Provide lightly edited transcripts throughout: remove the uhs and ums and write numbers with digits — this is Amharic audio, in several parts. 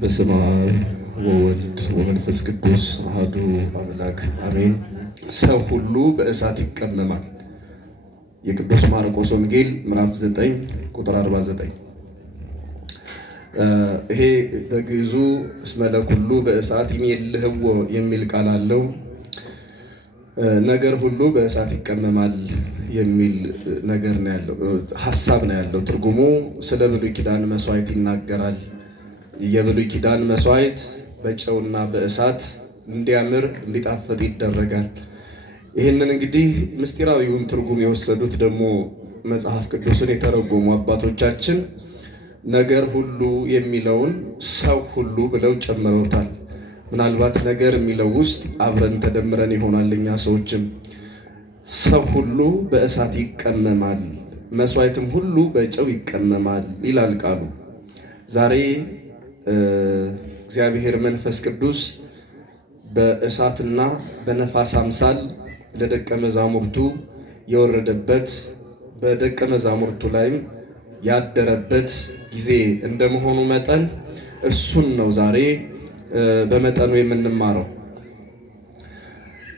በስመ አብ ወወልድ ወመንፈስ ቅዱስ አሐዱ አምላክ አሜን። ሰው ሁሉ በእሳት ይቀመማል። የቅዱስ ማርቆስ ወንጌል ምዕራፍ 9 ቁጥር 49። ይሄ በግዕዙ እስመ ለኩሉ በእሳት ይሜልህዎ የሚል ቃል አለው። ነገር ሁሉ በእሳት ይቀመማል የሚል ነገር ነው ያለው፣ ሐሳብ ነው ያለው። ትርጉሙ ስለ ብሉይ ኪዳን መስዋዕት ይናገራል። የብሉይ ኪዳን መስዋዕት በጨውና በእሳት እንዲያምር እንዲጣፈጥ ይደረጋል። ይህንን እንግዲህ ምስጢራዊውን ትርጉም የወሰዱት ደግሞ መጽሐፍ ቅዱስን የተረጎሙ አባቶቻችን ነገር ሁሉ የሚለውን ሰው ሁሉ ብለው ጨምረውታል። ምናልባት ነገር የሚለው ውስጥ አብረን ተደምረን ይሆናል። እኛ ሰዎችም ሰው ሁሉ በእሳት ይቀመማል፣ መስዋዕትም ሁሉ በጨው ይቀመማል ይላል ቃሉ። ዛሬ እግዚአብሔር መንፈስ ቅዱስ በእሳትና በነፋስ አምሳል ለደቀ መዛሙርቱ የወረደበት በደቀ መዛሙርቱ ላይም ያደረበት ጊዜ እንደመሆኑ መጠን እሱን ነው ዛሬ በመጠኑ የምንማረው።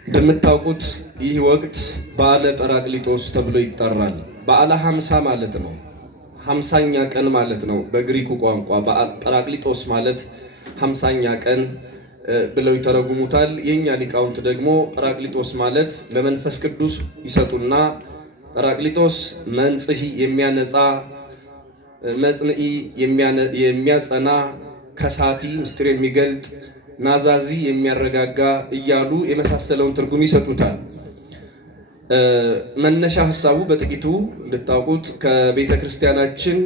እንደምታውቁት ይህ ወቅት በዓለ ጰራቅሊጦስ ተብሎ ይጠራል። በዓለ ሀምሳ ማለት ነው። 50ኛ ቀን ማለት ነው በግሪኩ ቋንቋ። በዓለ ጰራቅሊጦስ ማለት 50ኛ ቀን ብለው ይተረጉሙታል። የኛ ሊቃውንት ደግሞ ጰራቅሊጦስ ማለት ለመንፈስ ቅዱስ ይሰጡና ጰራቅሊጦስ መንጽሒ የሚያነጻ፣ መጽንዒ የሚያጸና፣ ከሳቲ ምስጢር የሚገልጥ፣ ናዛዚ የሚያረጋጋ እያሉ የመሳሰለውን ትርጉም ይሰጡታል። መነሻ ሐሳቡ በጥቂቱ እንድታውቁት ከቤተ ክርስቲያናችን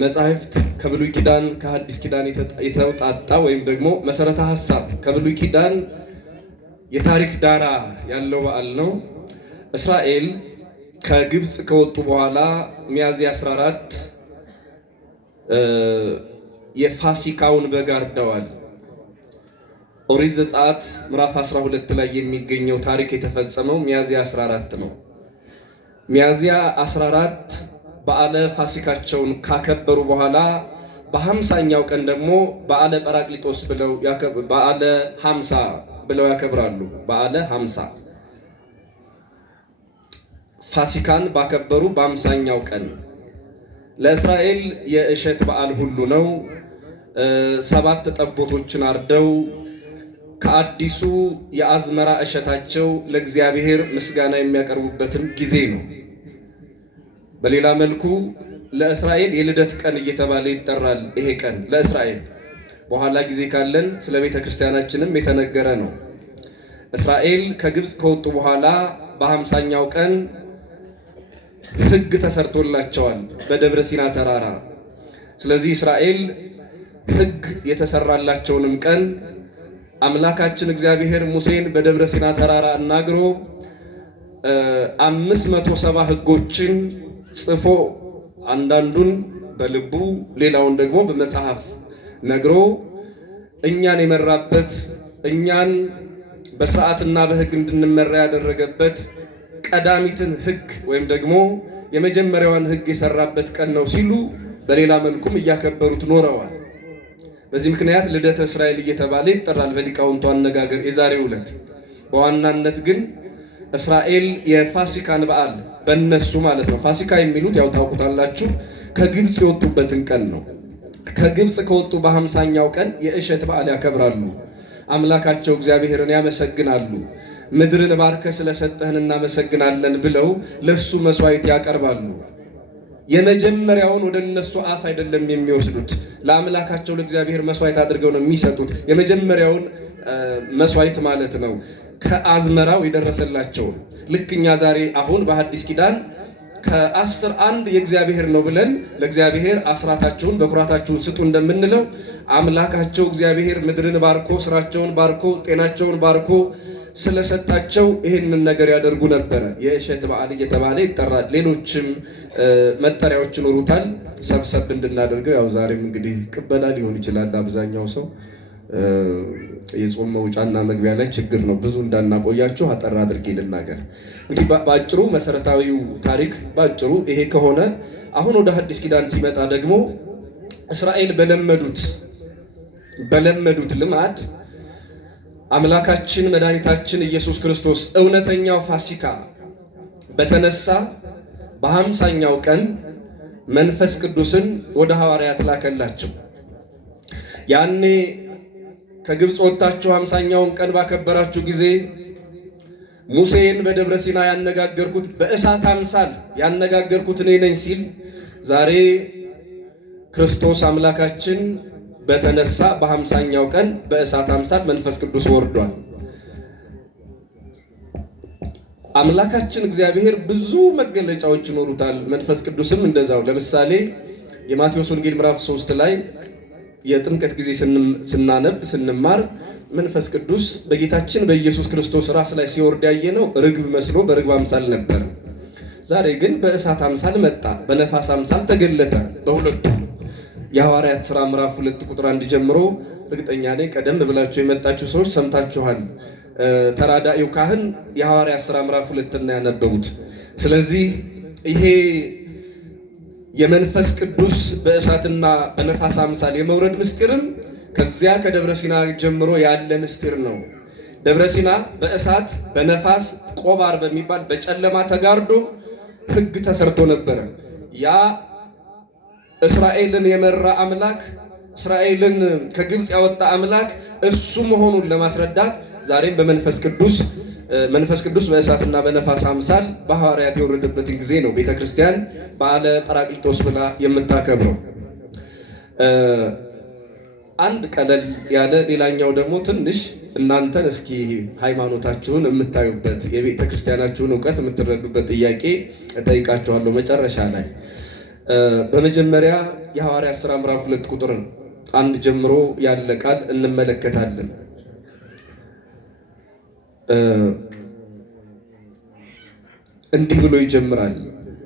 መጻሕፍት ከብሉይ ኪዳን ከሐዲስ ኪዳን የተውጣጣ ወይም ደግሞ መሰረተ ሐሳብ ከብሉይ ኪዳን የታሪክ ዳራ ያለው በዓል ነው። እስራኤል ከግብፅ ከወጡ በኋላ ሚያዝያ 14 የፋሲካውን በግ አርደዋል። ኦሪት ዘጸአት ምዕራፍ 12 ላይ የሚገኘው ታሪክ የተፈጸመው ሚያዝያ 14 ነው። ሚያዝያ 14 በዓለ ፋሲካቸውን ካከበሩ በኋላ በ50ኛው ቀን ደግሞ በዓለ ጰራቅሊጦስ ብለው በዓለ 50 ብለው ያከብራሉ። በዓለ 50 ፋሲካን ባከበሩ በ50ኛው ቀን ለእስራኤል የእሸት በዓል ሁሉ ነው። 7 ጠቦቶችን አርደው ከአዲሱ የአዝመራ እሸታቸው ለእግዚአብሔር ምስጋና የሚያቀርቡበትም ጊዜ ነው። በሌላ መልኩ ለእስራኤል የልደት ቀን እየተባለ ይጠራል። ይሄ ቀን ለእስራኤል በኋላ ጊዜ ካለን ስለ ቤተ ክርስቲያናችንም የተነገረ ነው። እስራኤል ከግብፅ ከወጡ በኋላ በ50ኛው ቀን ሕግ ተሰርቶላቸዋል በደብረ ሲና ተራራ። ስለዚህ እስራኤል ሕግ የተሰራላቸውንም ቀን አምላካችን እግዚአብሔር ሙሴን በደብረ ሲና ተራራ አናግሮ 570 ሕጎችን ጽፎ አንዳንዱን በልቡ ሌላውን ደግሞ በመጽሐፍ ነግሮ እኛን የመራበት እኛን በስርዓትና በሕግ እንድንመራ ያደረገበት ቀዳሚትን ሕግ ወይም ደግሞ የመጀመሪያዋን ሕግ የሰራበት ቀን ነው ሲሉ በሌላ መልኩም እያከበሩት ኖረዋል። በዚህ ምክንያት ልደተ እስራኤል እየተባለ ይጠራል በሊቃውንቱ አነጋገር የዛሬው ዕለት። በዋናነት ግን እስራኤል የፋሲካን በዓል በእነሱ ማለት ነው። ፋሲካ የሚሉት ያው ታውቁታላችሁ ከግብፅ የወጡበትን ቀን ነው። ከግብፅ ከወጡ በ50ኛው ቀን የእሸት በዓል ያከብራሉ። አምላካቸው እግዚአብሔርን ያመሰግናሉ። ምድርን ባርከ ስለሰጠህን እናመሰግናለን ብለው ለሱ መስዋዕት ያቀርባሉ። የመጀመሪያውን ወደ እነሱ አፍ አይደለም የሚወስዱት፣ ለአምላካቸው ለእግዚአብሔር መስዋዕት አድርገው ነው የሚሰጡት። የመጀመሪያውን መስዋዕት ማለት ነው ከአዝመራው የደረሰላቸው። ልክ እኛ ዛሬ አሁን በሐዲስ ኪዳን ከ10 1 የእግዚአብሔር ነው ብለን ለእግዚአብሔር አስራታችሁን በኩራታችሁን ስጡ እንደምንለው አምላካቸው እግዚአብሔር ምድርን ባርኮ ስራቸውን ባርኮ ጤናቸውን ባርኮ ስለሰጣቸው ይህንን ነገር ያደርጉ ነበረ። የእሸት በዓል እየተባለ ይጠራል። ሌሎችም መጠሪያዎች ይኖሩታል። ሰብሰብ እንድናደርገው ያው ዛሬም እንግዲህ ቅበላ ሊሆን ይችላል። አብዛኛው ሰው የጾም መውጫና መግቢያ ላይ ችግር ነው። ብዙ እንዳናቆያችሁ አጠር አድርጌ ልናገር። እንግዲህ ባጭሩ መሰረታዊው ታሪክ ባጭሩ ይሄ ከሆነ አሁን ወደ ሐዲስ ኪዳን ሲመጣ ደግሞ እስራኤል በለመዱት በለመዱት ልማድ አምላካችን መድኃኒታችን ኢየሱስ ክርስቶስ እውነተኛው ፋሲካ በተነሳ በ50ኛው ቀን መንፈስ ቅዱስን ወደ ሐዋርያት ላከላቸው። ያኔ ከግብፅ ወጥታችሁ 50ኛውን ቀን ባከበራችሁ ጊዜ ሙሴን በደብረ ሲና ያነጋገርኩት በእሳት አምሳል ያነጋገርኩት እኔ ነኝ ሲል ዛሬ ክርስቶስ አምላካችን በተነሳ በ50ኛው ቀን በእሳት አምሳል መንፈስ ቅዱስ ወርዷል። አምላካችን እግዚአብሔር ብዙ መገለጫዎች ይኖሩታል። መንፈስ ቅዱስም እንደዛው። ለምሳሌ የማቴዎስ ወንጌል ምዕራፍ 3 ላይ የጥምቀት ጊዜ ስንማር መንፈስ ቅዱስ በጌታችን በኢየሱስ ክርስቶስ ራስ ላይ ሲወርድ ያየነው ርግብ መስሎ በርግብ አምሳል ነበር። ዛሬ ግን በእሳት አምሳል መጣ፣ በነፋስ አምሳል ተገለጠ። በሁለቱ የሐዋርያት ሥራ ምዕራፍ 2 ቁጥር 1 ጀምሮ እርግጠኛ ነኝ ቀደም ብላችሁ የመጣችሁ ሰዎች ሰምታችኋል። ተራዳኢው ካህን የሐዋርያት ሥራ ምዕራፍ 2 ነው ያነበቡት። ስለዚህ ይሄ የመንፈስ ቅዱስ በእሳትና በነፋስ አምሳል የመውረድ ምስጢርም ከዚያ ከደብረ ሲና ጀምሮ ያለ ምስጢር ነው። ደብረ ሲና በእሳት በነፋስ ቆባር በሚባል በጨለማ ተጋርዶ ሕግ ተሰርቶ ነበረ። ያ እስራኤልን የመራ አምላክ፣ እስራኤልን ከግብፅ ያወጣ አምላክ እሱ መሆኑን ለማስረዳት ዛሬም በመንፈስ ቅዱስ በእሳትና በነፋስ አምሳል በሐዋርያት የወረደበትን ጊዜ ነው ቤተ ክርስቲያን በዓለ ጰራቅሊጦስ ብላ የምታከብረው። አንድ ቀለል ያለ ሌላኛው ደግሞ ትንሽ እናንተን እስኪ ሃይማኖታችሁን የምታዩበት የቤተ ክርስቲያናችሁን እውቀት የምትረዱበት ጥያቄ እጠይቃችኋለሁ መጨረሻ ላይ። በመጀመሪያ የሐዋርያት ሥራ ምዕራፍ 2 ቁጥር 1 ጀምሮ ያለ ቃል እንመለከታለን። እንዲህ ብሎ ይጀምራል።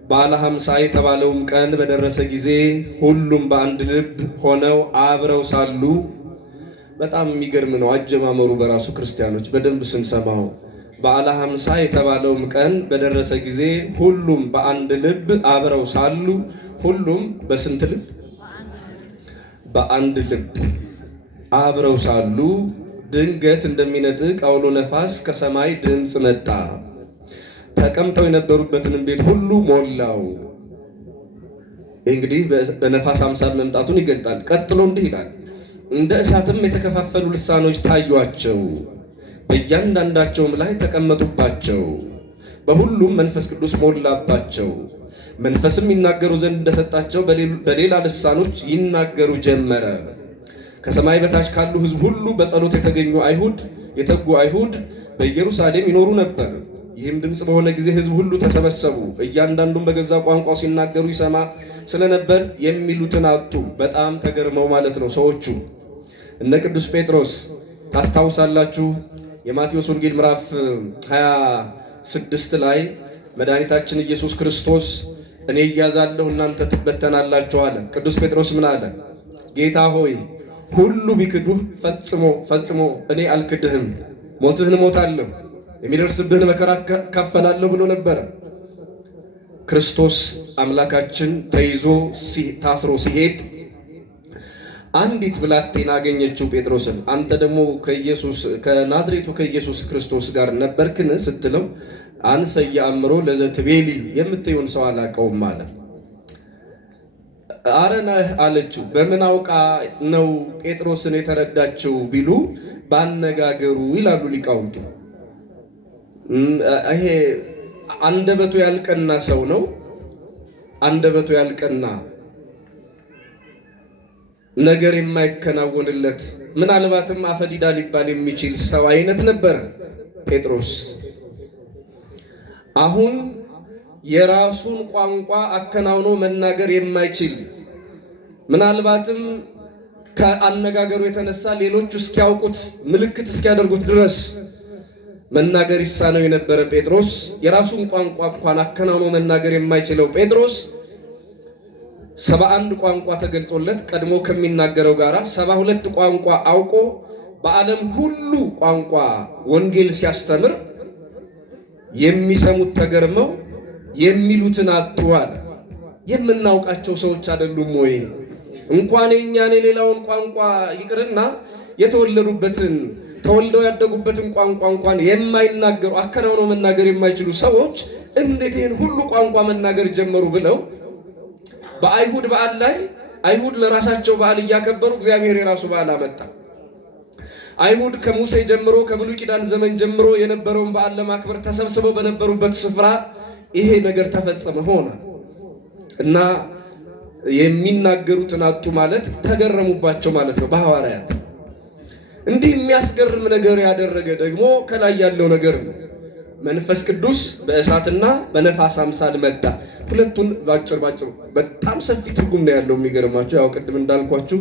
በዓለ ኀምሳ የተባለውም ቀን በደረሰ ጊዜ ሁሉም በአንድ ልብ ሆነው አብረው ሳሉ። በጣም የሚገርም ነው አጀማመሩ በራሱ ክርስቲያኖች በደንብ ስንሰማው። በዓለ ኀምሳ የተባለውም ቀን በደረሰ ጊዜ ሁሉም በአንድ ልብ አብረው ሳሉ። ሁሉም በስንት ልብ? በአንድ ልብ አብረው ሳሉ ድንገት እንደሚነጥቅ አውሎ ነፋስ ከሰማይ ድምፅ መጣ፣ ተቀምጠው የነበሩበትንም ቤት ሁሉ ሞላው። ይህ እንግዲህ በነፋስ አምሳል መምጣቱን ይገልጣል። ቀጥሎ እንዲህ ይላል፣ እንደ እሳትም የተከፋፈሉ ልሳኖች ታዩአቸው፣ በእያንዳንዳቸውም ላይ ተቀመጡባቸው። በሁሉም መንፈስ ቅዱስ ሞላባቸው፣ መንፈስም ይናገሩ ዘንድ እንደሰጣቸው በሌላ ልሳኖች ይናገሩ ጀመረ። ከሰማይ በታች ካሉ ሕዝብ ሁሉ በጸሎት የተገኙ የተጉ አይሁድ በኢየሩሳሌም ይኖሩ ነበር። ይህም ድምፅ በሆነ ጊዜ ሕዝብ ሁሉ ተሰበሰቡ። እያንዳንዱም በገዛ ቋንቋው ሲናገሩ ይሰማ ስለነበር የሚሉትን አጡ። በጣም ተገርመው ማለት ነው ሰዎቹ። እነ ቅዱስ ጴጥሮስ ታስታውሳላችሁ። የማቴዎስ ወንጌል ምዕራፍ 26 ላይ መድኃኒታችን ኢየሱስ ክርስቶስ እኔ እያዛለሁ እናንተ ትበተናላችሁ አለ። ቅዱስ ጴጥሮስ ምን አለ? ጌታ ሆይ ሁሉ ቢክዱህ ፈጽሞ እኔ አልክድህም፣ ሞትህን እሞታለሁ፣ የሚደርስብህን መከራ እካፈላለሁ ብሎ ነበረ። ክርስቶስ አምላካችን ተይዞ ታስሮ ሲሄድ አንዲት ብላቴና አገኘችው ጴጥሮስን። አንተ ደግሞ ከናዝሬቱ ከኢየሱስ ክርስቶስ ጋር ነበርክን ስትለው አንሰ የአእምሮ ለዘትቤሊ የምትይውን ሰው አላውቀውም አለ። አረናህ አለችው። በምን አውቃ ነው ጴጥሮስን የተረዳችው ቢሉ ባነጋገሩ ይላሉ ሊቃውንቱ። ይሄ አንደበቱ ያልቀና ሰው ነው። አንደበቱ ያልቀና ነገር የማይከናወንለት ምናልባትም አፈዲዳ ሊባል የሚችል ሰው አይነት ነበር ጴጥሮስ። አሁን የራሱን ቋንቋ አከናውኖ መናገር የማይችል ምናልባትም ከአነጋገሩ የተነሳ ሌሎች እስኪያውቁት ምልክት እስኪያደርጉት ድረስ መናገር ይሳነው የነበረ ጴጥሮስ፣ የራሱን ቋንቋ እንኳን አከናውኖ መናገር የማይችለው ጴጥሮስ 71 ቋንቋ ተገልጾለት ቀድሞ ከሚናገረው ጋር 72 ቋንቋ አውቆ በዓለም ሁሉ ቋንቋ ወንጌል ሲያስተምር የሚሰሙት ተገርመው የሚሉትን አጡ አለ። የምናውቃቸው ሰዎች አይደሉም ወይ? እንኳን የኛን የሌላውን ቋንቋ ይቅርና የተወለዱበትን ተወልደው ያደጉበትን ቋንቋ እንኳን የማይናገሩ አከናውነው መናገር የማይችሉ ሰዎች እንዴት ይህን ሁሉ ቋንቋ መናገር ጀመሩ ብለው በአይሁድ በዓል ላይ አይሁድ ለራሳቸው በዓል እያከበሩ እግዚአብሔር የራሱ በዓል አመጣ። አይሁድ ከሙሴ ጀምሮ ከብሉይ ኪዳን ዘመን ጀምሮ የነበረውን በዓል ለማክበር ተሰብስበው በነበሩበት ስፍራ ይሄ ነገር ተፈጸመ ሆነ እና የሚናገሩትን አጡ ማለት ተገረሙባቸው ማለት ነው በሐዋርያት። እንዲህ የሚያስገርም ነገር ያደረገ ደግሞ ከላይ ያለው ነገር ነው። መንፈስ ቅዱስ በእሳትና በነፋስ አምሳል መጣ። ሁለቱን ባጭር በጣም ሰፊ ትርጉም ነው ያለው። የሚገርማቸው ያው ቅድም እንዳልኳችሁ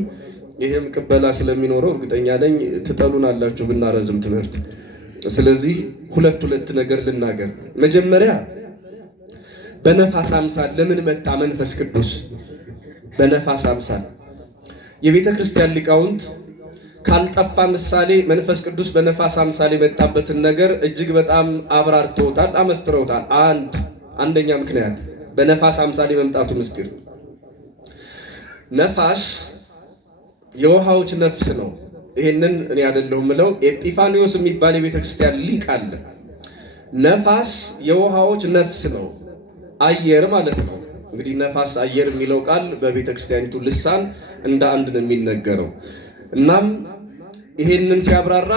ይሄም ቅበላ ስለሚኖረው እርግጠኛ ነኝ ትጠሉናላችሁ ብናረዝም ትምህርት። ስለዚህ ሁለት ነገር ልናገር። መጀመሪያ በነፋስ አምሳል ለምን መጣ መንፈስ ቅዱስ? በነፋስ አምሳል የቤተ ክርስቲያን ሊቃውንት ካልጠፋ ምሳሌ መንፈስ ቅዱስ በነፋስ አምሳል የመጣበትን ነገር እጅግ በጣም አብራርተውታል፣ አመስጥረውታል። አንደኛ ምክንያት በነፋስ አምሳል የመምጣቱ ምስጢር፣ ነፋስ የውሃዎች ነፍስ ነው። ይህንን እኔ አይደለሁም ምለው፣ ኤጲፋኒዮስ የሚባል የቤተ ክርስቲያን ሊቅ አለ። ነፋስ የውሃዎች ነፍስ ነው፣ አየር ማለት ነው። እንግዲህ ነፋስ አየር የሚለው ቃል በቤተ ክርስቲያኒቱ ልሳን እንደ አንድ ነው የሚነገረው። እናም ይሄንን ሲያብራራ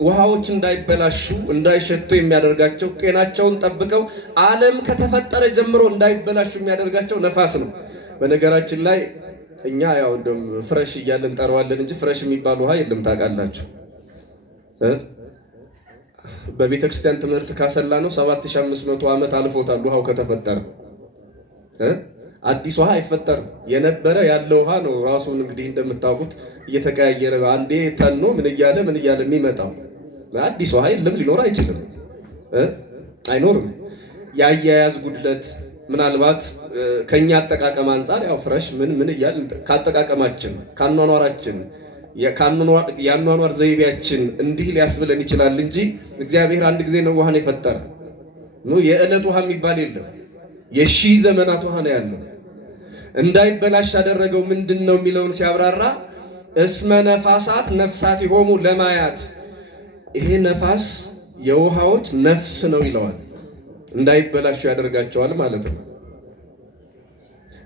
ውሃዎች እንዳይበላሹ እንዳይሸቱ የሚያደርጋቸው ጤናቸውን ጠብቀው ዓለም ከተፈጠረ ጀምሮ እንዳይበላሹ የሚያደርጋቸው ነፋስ ነው። በነገራችን ላይ እኛ ያው እንደም ፍረሽ እያለን እንጠራዋለን እንጂ ፍረሽ የሚባል ውሃ የለም። ታውቃላችሁ? በቤተ ክርስቲያን ትምህርት ካሰላ ነው 7500 ዓመት አልፎታል ውሃው ከተፈጠረ። አዲስ ውሃ አይፈጠርም። የነበረ ያለ ውሃ ነው ራሱን እንግዲህ እንደምታውቁት እየተቀያየረ አንዴ ተኖ ምን እያለ የሚመጣው። አዲስ ውሃ የለም፣ ሊኖር አይችልም፣ አይኖርም። የአያያዝ ጉድለት ምናልባት ከኛ አጠቃቀም አንጻር ያው ፍረሽ ምን እያለ ካጠቃቀማችን ካኗኗራችን የአኗኗር ዘይቤያችን እንዲህ ሊያስብለን ይችላል እንጂ እግዚአብሔር አንድ ጊዜ ነው ውሃን የፈጠረ ነው። የዕለት ውሃ የሚባል የለም። የሺህ ዘመናት ውሃ ነው ያለው። እንዳይበላሽ ያደረገው ምንድን ነው የሚለውን ሲያብራራ እስመ ነፋሳት ነፍሳት ይሆሙ ለማያት፣ ይሄ ነፋስ የውሃዎች ነፍስ ነው ይለዋል። እንዳይበላሹ ያደርጋቸዋል ማለት ነው።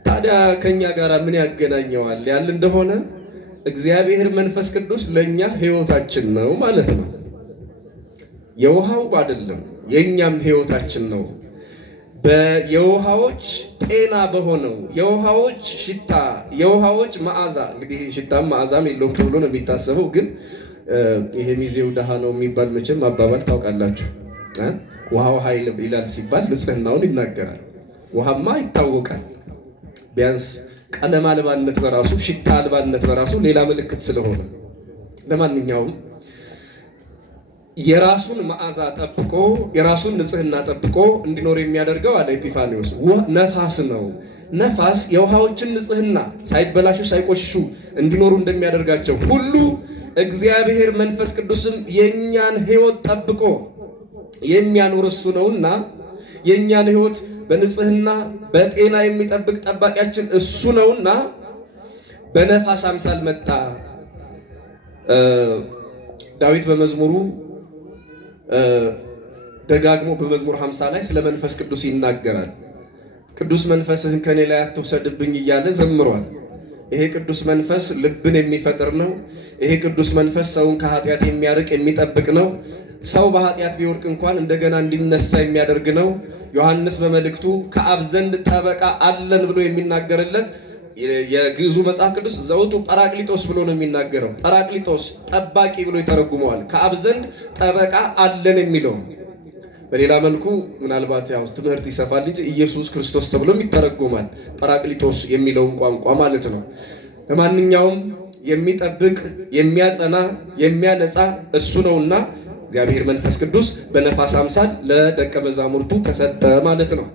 ታዲያ ከኛ ጋር ምን ያገናኘዋል ያል እንደሆነ እግዚአብሔር መንፈስ ቅዱስ ለኛ ሕይወታችን ነው ማለት ነው። የውሃው አይደለም የኛም ሕይወታችን ነው። የውሃዎች ጤና በሆነው የውሃዎች ሽታ የውሃዎች መዓዛ፣ እንግዲህ ሽታም መዓዛም የለውም ተብሎ ነው የሚታሰበው። ግን ይሄ ሚዜው ደሃ ነው የሚባል መቼም አባባል ታውቃላችሁ። ውሃው ኃይል ይላል ሲባል ንጽህናውን ይናገራል። ውሃማ ይታወቃል። ቢያንስ ቀለም አልባነት በራሱ ሽታ አልባነት በራሱ ሌላ ምልክት ስለሆነ፣ ለማንኛውም የራሱን መዓዛ ጠብቆ የራሱን ንጽህና ጠብቆ እንዲኖር የሚያደርገው አለ ኤጲፋኒዮስ ነፋስ ነው። ነፋስ የውሃዎችን ንጽህና ሳይበላሹ ሳይቆሽሹ እንዲኖሩ እንደሚያደርጋቸው ሁሉ እግዚአብሔር መንፈስ ቅዱስም የእኛን ሕይወት ጠብቆ የሚያኖር እሱ ነውና የእኛን ሕይወት በንጽህና በጤና የሚጠብቅ ጠባቂያችን እሱ ነውና በነፋስ አምሳል መጣ። ዳዊት በመዝሙሩ ደጋግሞ በመዝሙር 50 ላይ ስለ መንፈስ ቅዱስ ይናገራል። ቅዱስ መንፈስህን ከኔ ላይ አትውሰድብኝ እያለ ዘምሯል። ይሄ ቅዱስ መንፈስ ልብን የሚፈጥር ነው። ይሄ ቅዱስ መንፈስ ሰውን ከኃጢአት የሚያርቅ የሚጠብቅ ነው። ሰው በኃጢአት ቢወድቅ እንኳን እንደገና እንዲነሳ የሚያደርግ ነው። ዮሐንስ በመልእክቱ ከአብ ዘንድ ጠበቃ አለን ብሎ የሚናገርለት የግዕዙ መጽሐፍ ቅዱስ ዘውቱ ጰራቅሊጦስ ብሎ ነው የሚናገረው። ጰራቅሊጦስ ጠባቂ ብሎ ይተረጉመዋል። ከአብ ዘንድ ጠበቃ አለን የሚለው። በሌላ መልኩ ምናልባት ያው ትምህርት ይሰፋል እንጂ ኢየሱስ ክርስቶስ ተብሎም ይተረጎማል። ጰራቅሊጦስ የሚለውን ቋንቋ ማለት ነው። ለማንኛውም የሚጠብቅ የሚያጸና የሚያነጻ እሱ ነውና እግዚአብሔር መንፈስ ቅዱስ በነፋስ አምሳል ለደቀ መዛሙርቱ ተሰጠ ማለት ነው።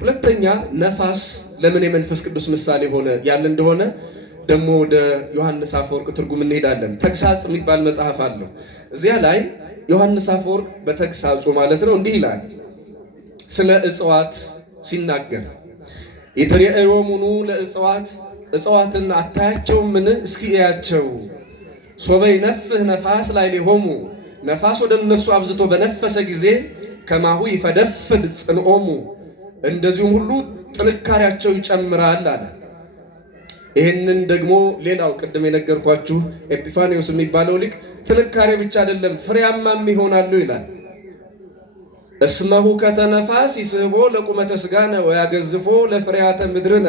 ሁለተኛ ነፋስ ለምን የመንፈስ ቅዱስ ምሳሌ ሆነ ያለ እንደሆነ ደግሞ ወደ ዮሐንስ አፈወርቅ ትርጉም እንሄዳለን። ተግሳጽ የሚባል መጽሐፍ አለው። እዚያ ላይ ዮሐንስ አፈወርቅ በተግሳጹ ማለት ነው እንዲህ ይላል። ስለ እጽዋት ሲናገር ኢትሬእዮሙኑ ለእጽዋት እጽዋትን አታያቸውም? ምን እስኪ እያቸው። ሶበይ ነፍህ ነፋስ ላዕሌሆሙ ነፋስ ወደ እነሱ አብዝቶ በነፈሰ ጊዜ ከማሁ ይፈደፍድ ጽንኦሙ እንደዚሁም ሁሉ ጥንካሬያቸው ይጨምራል አለ። ይህንን ደግሞ ሌላው ቅድም የነገርኳችሁ ኤጲፋኒዎስ የሚባለው ሊቅ ጥንካሬ ብቻ አይደለም ፍሬያማም ይሆናሉ ይላል። እስመሁ ከተነፋስ ይስህቦ ለቁመተ ስጋነ ወያገዝፎ ለፍሬያተ ምድርነ።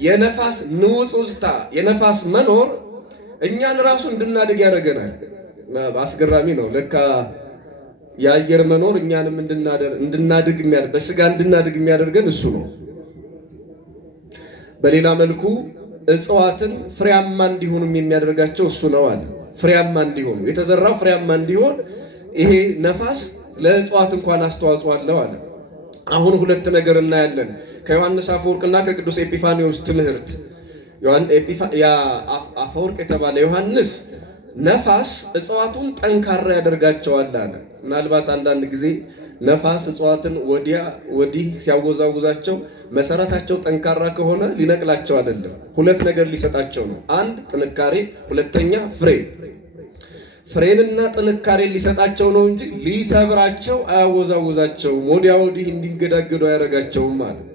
የነፋስ ንውጽውጽታ የነፋስ መኖር እኛን ራሱ እንድናድግ ያደርገናል። አስገራሚ ነው። ለካ የአየር መኖር እኛንም እንድናድግ በስጋ እንድናድግ የሚያደርገን እሱ ነው። በሌላ መልኩ እጽዋትን ፍሬያማ እንዲሆኑ የሚያደርጋቸው እሱ ነው አለ። ፍሬያማ እንዲሆኑ የተዘራው ፍሬያማ እንዲሆን ይሄ ነፋስ ለእጽዋት እንኳን አስተዋጽኦ አለው አለ። አሁን ሁለት ነገር እናያለን ከዮሐንስ አፈወርቅና ከቅዱስ ኤጲፋኒዎስ ትምህርት። አፈወርቅ የተባለ ዮሐንስ ነፋስ እጽዋቱን ጠንካራ ያደርጋቸዋል አለ። ምናልባት አንዳንድ ጊዜ ነፋስ እጽዋትን ወዲያ ወዲህ ሲያወዛውዛቸው መሰረታቸው ጠንካራ ከሆነ ሊነቅላቸው አይደለም፣ ሁለት ነገር ሊሰጣቸው ነው። አንድ ጥንካሬ፣ ሁለተኛ ፍሬ። ፍሬንና ጥንካሬን ሊሰጣቸው ነው እንጂ ሊሰብራቸው አያወዛውዛቸውም፣ ወዲያ ወዲህ እንዲንገዳገዱ አያደርጋቸውም ማለት።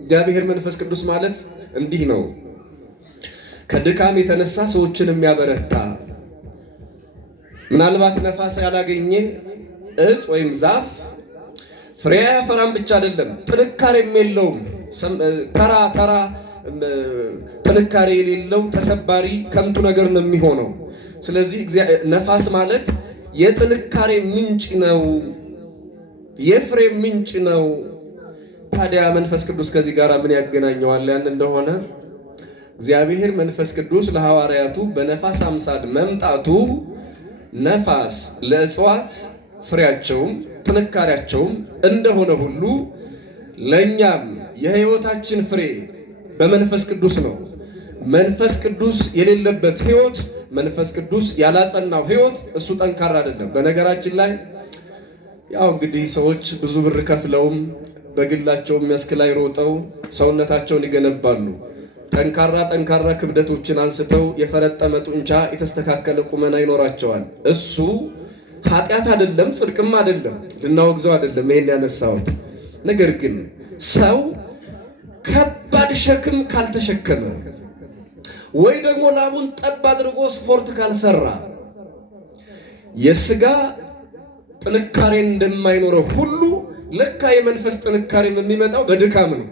እግዚአብሔር መንፈስ ቅዱስ ማለት እንዲህ ነው። ከድካም የተነሳ ሰዎችን የሚያበረታ ምናልባት ነፋስ ያላገኘ እጽ ወይም ዛፍ ፍሬ ያፈራም ብቻ አይደለም ጥንካሬም የለውም። ተራ ጥንካሬ የሌለው ተሰባሪ ከንቱ ነገር ነው የሚሆነው። ስለዚህ ነፋስ ማለት የጥንካሬ ምንጭ ነው፣ የፍሬ ምንጭ ነው። ታዲያ መንፈስ ቅዱስ ከዚህ ጋር ምን ያገናኘዋል? ያን እንደሆነ እግዚአብሔር መንፈስ ቅዱስ ለሐዋርያቱ በነፋስ አምሳል መምጣቱ ነፋስ ለእጽዋት ፍሬያቸውም ጥንካሬያቸውም እንደሆነ ሁሉ ለእኛም የሕይወታችን ፍሬ በመንፈስ ቅዱስ ነው። መንፈስ ቅዱስ የሌለበት ሕይወት፣ መንፈስ ቅዱስ ያላጸናው ሕይወት እሱ ጠንካራ አይደለም። በነገራችን ላይ ያው እንግዲህ ሰዎች ብዙ ብር ከፍለውም በግላቸው መስክ ላይ ሮጠው ሰውነታቸውን ይገነባሉ። ጠንካራ ክብደቶችን አንስተው የፈረጠመ ጡንቻ፣ የተስተካከለ ቁመና ይኖራቸዋል። እሱ ኃጢአት አይደለም፣ ጽድቅም አይደለም፣ ልናወግዘው አይደለም ይሄን ያነሳሁት። ነገር ግን ሰው ከባድ ሸክም ካልተሸከመ ወይ ደግሞ ላቡን ጠብ አድርጎ ስፖርት ካልሰራ የስጋ ጥንካሬ እንደማይኖረው ሁሉ ለካ የመንፈስ ጥንካሬም የሚመጣው በድካም ነው።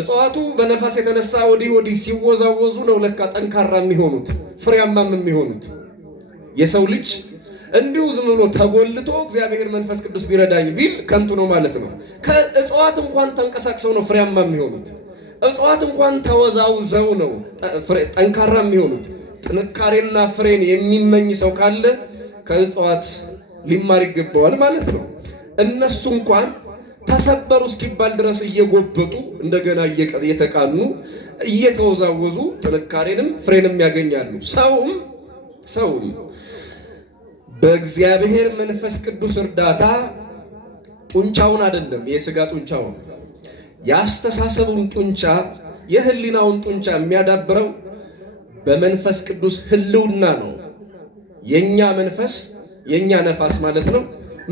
እጽዋቱ በነፋስ የተነሳ ወዲህ ወዲህ ሲወዛወዙ ነው ለካ ጠንካራ የሚሆኑት ፍሬያማም የሚሆኑት። የሰው ልጅ እንዲሁ ዝም ብሎ ተጎልቶ እግዚአብሔር መንፈስ ቅዱስ ቢረዳኝ ቢል ከንቱ ነው ማለት ነው። ከእጽዋት እንኳን ተንቀሳቅሰው ነው ፍሬያማ የሚሆኑት። እጽዋት እንኳን ተወዛውዘው ነው ጠንካራ የሚሆኑት። ጥንካሬና ፍሬን የሚመኝ ሰው ካለ ከእጽዋት ሊማር ይገባዋል ማለት ነው። እነሱ እንኳን ተሰበሩ እስኪባል ድረስ እየጎበጡ እንደገና እየተቃኑ እየተወዛወዙ ጥንካሬንም ፍሬንም ያገኛሉ። ሰውም በእግዚአብሔር መንፈስ ቅዱስ እርዳታ ጡንቻውን አይደለም የሥጋ ጡንቻውን ያስተሳሰቡን ጡንቻ የህሊናውን ጡንቻ የሚያዳብረው በመንፈስ ቅዱስ ህልውና ነው። የኛ መንፈስ የኛ ነፋስ ማለት ነው።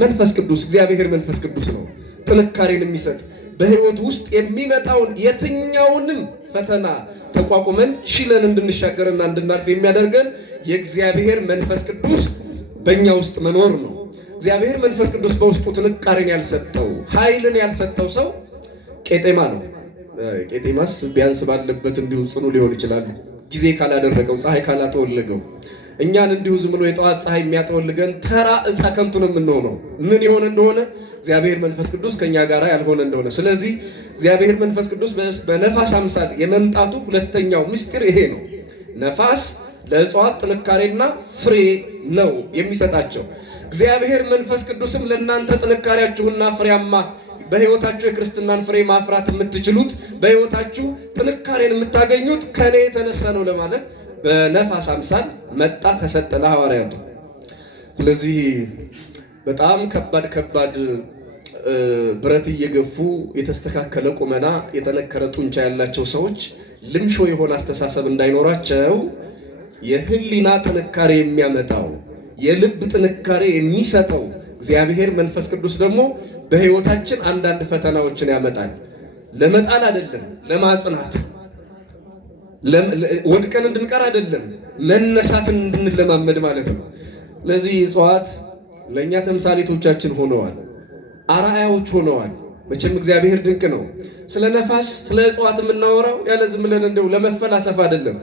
መንፈስ ቅዱስ እግዚአብሔር መንፈስ ቅዱስ ነው ጥንካሬን የሚሰጥ በህይወት ውስጥ የሚመጣውን የትኛውንም ፈተና ተቋቁመን ችለን እንድንሻገርና እንድናልፍ የሚያደርገን የእግዚአብሔር መንፈስ ቅዱስ በእኛ ውስጥ መኖር ነው። እግዚአብሔር መንፈስ ቅዱስ በውስጡ ጥንካሬን ያልሰጠው ኃይልን ያልሰጠው ሰው ቄጤማ ነው። ቄጤማስ ቢያንስ ባለበት እንዲሁ ጽኑ ሊሆን ይችላል፣ ጊዜ ካላደረገው ፀሐይ ካላጠወለገው። እኛን እንዲሁ ዝም ብሎ የጠዋት ፀሐይ የሚያጠወልገን ተራ ዕፀ ከንቱ ነው የምንሆነው። ምን የሆነ እንደሆነ እግዚአብሔር መንፈስ ቅዱስ ከኛ ጋር ያልሆነ እንደሆነ። ስለዚህ እግዚአብሔር መንፈስ ቅዱስ በነፋስ አምሳል የመምጣቱ ሁለተኛው ምስጢር ይሄ ነው። ነፋስ ለእጽዋት ጥንካሬና ፍሬ ነው የሚሰጣቸው። እግዚአብሔር መንፈስ ቅዱስም ለእናንተ ጥንካሬያችሁና ፍሬያማ በሕይወታችሁ የክርስትናን ፍሬ ማፍራት የምትችሉት በሕይወታችሁ ጥንካሬን የምታገኙት ከኔ የተነሳ ነው ለማለት በነፋስ አምሳል መጣ ተሰጠ ለሐዋርያቱ። ስለዚህ በጣም ከባድ ብረት እየገፉ የተስተካከለ ቁመና የጠነከረ ጡንቻ ያላቸው ሰዎች ልምሾ የሆነ አስተሳሰብ እንዳይኖራቸው የህሊና ጥንካሬ የሚያመጣው የልብ ጥንካሬ የሚሰጠው እግዚአብሔር መንፈስ ቅዱስ ደግሞ በህይወታችን አንዳንድ ፈተናዎችን ያመጣል። ለመጣል አይደለም፣ ለማጽናት፣ ወድቀን እንድንቀር አይደለም፣ መነሳትን እንድንለማመድ ማለት ነው። ለዚህ እጽዋት ለእኛ ተምሳሌቶቻችን ሆነዋል፣ አርአያዎች ሆነዋል። መቼም እግዚአብሔር ድንቅ ነው። ስለ ነፋስ ስለ እጽዋት የምናወራው ያለ ዝም ብለን እንደው ለመፈላሰፍ አይደለም።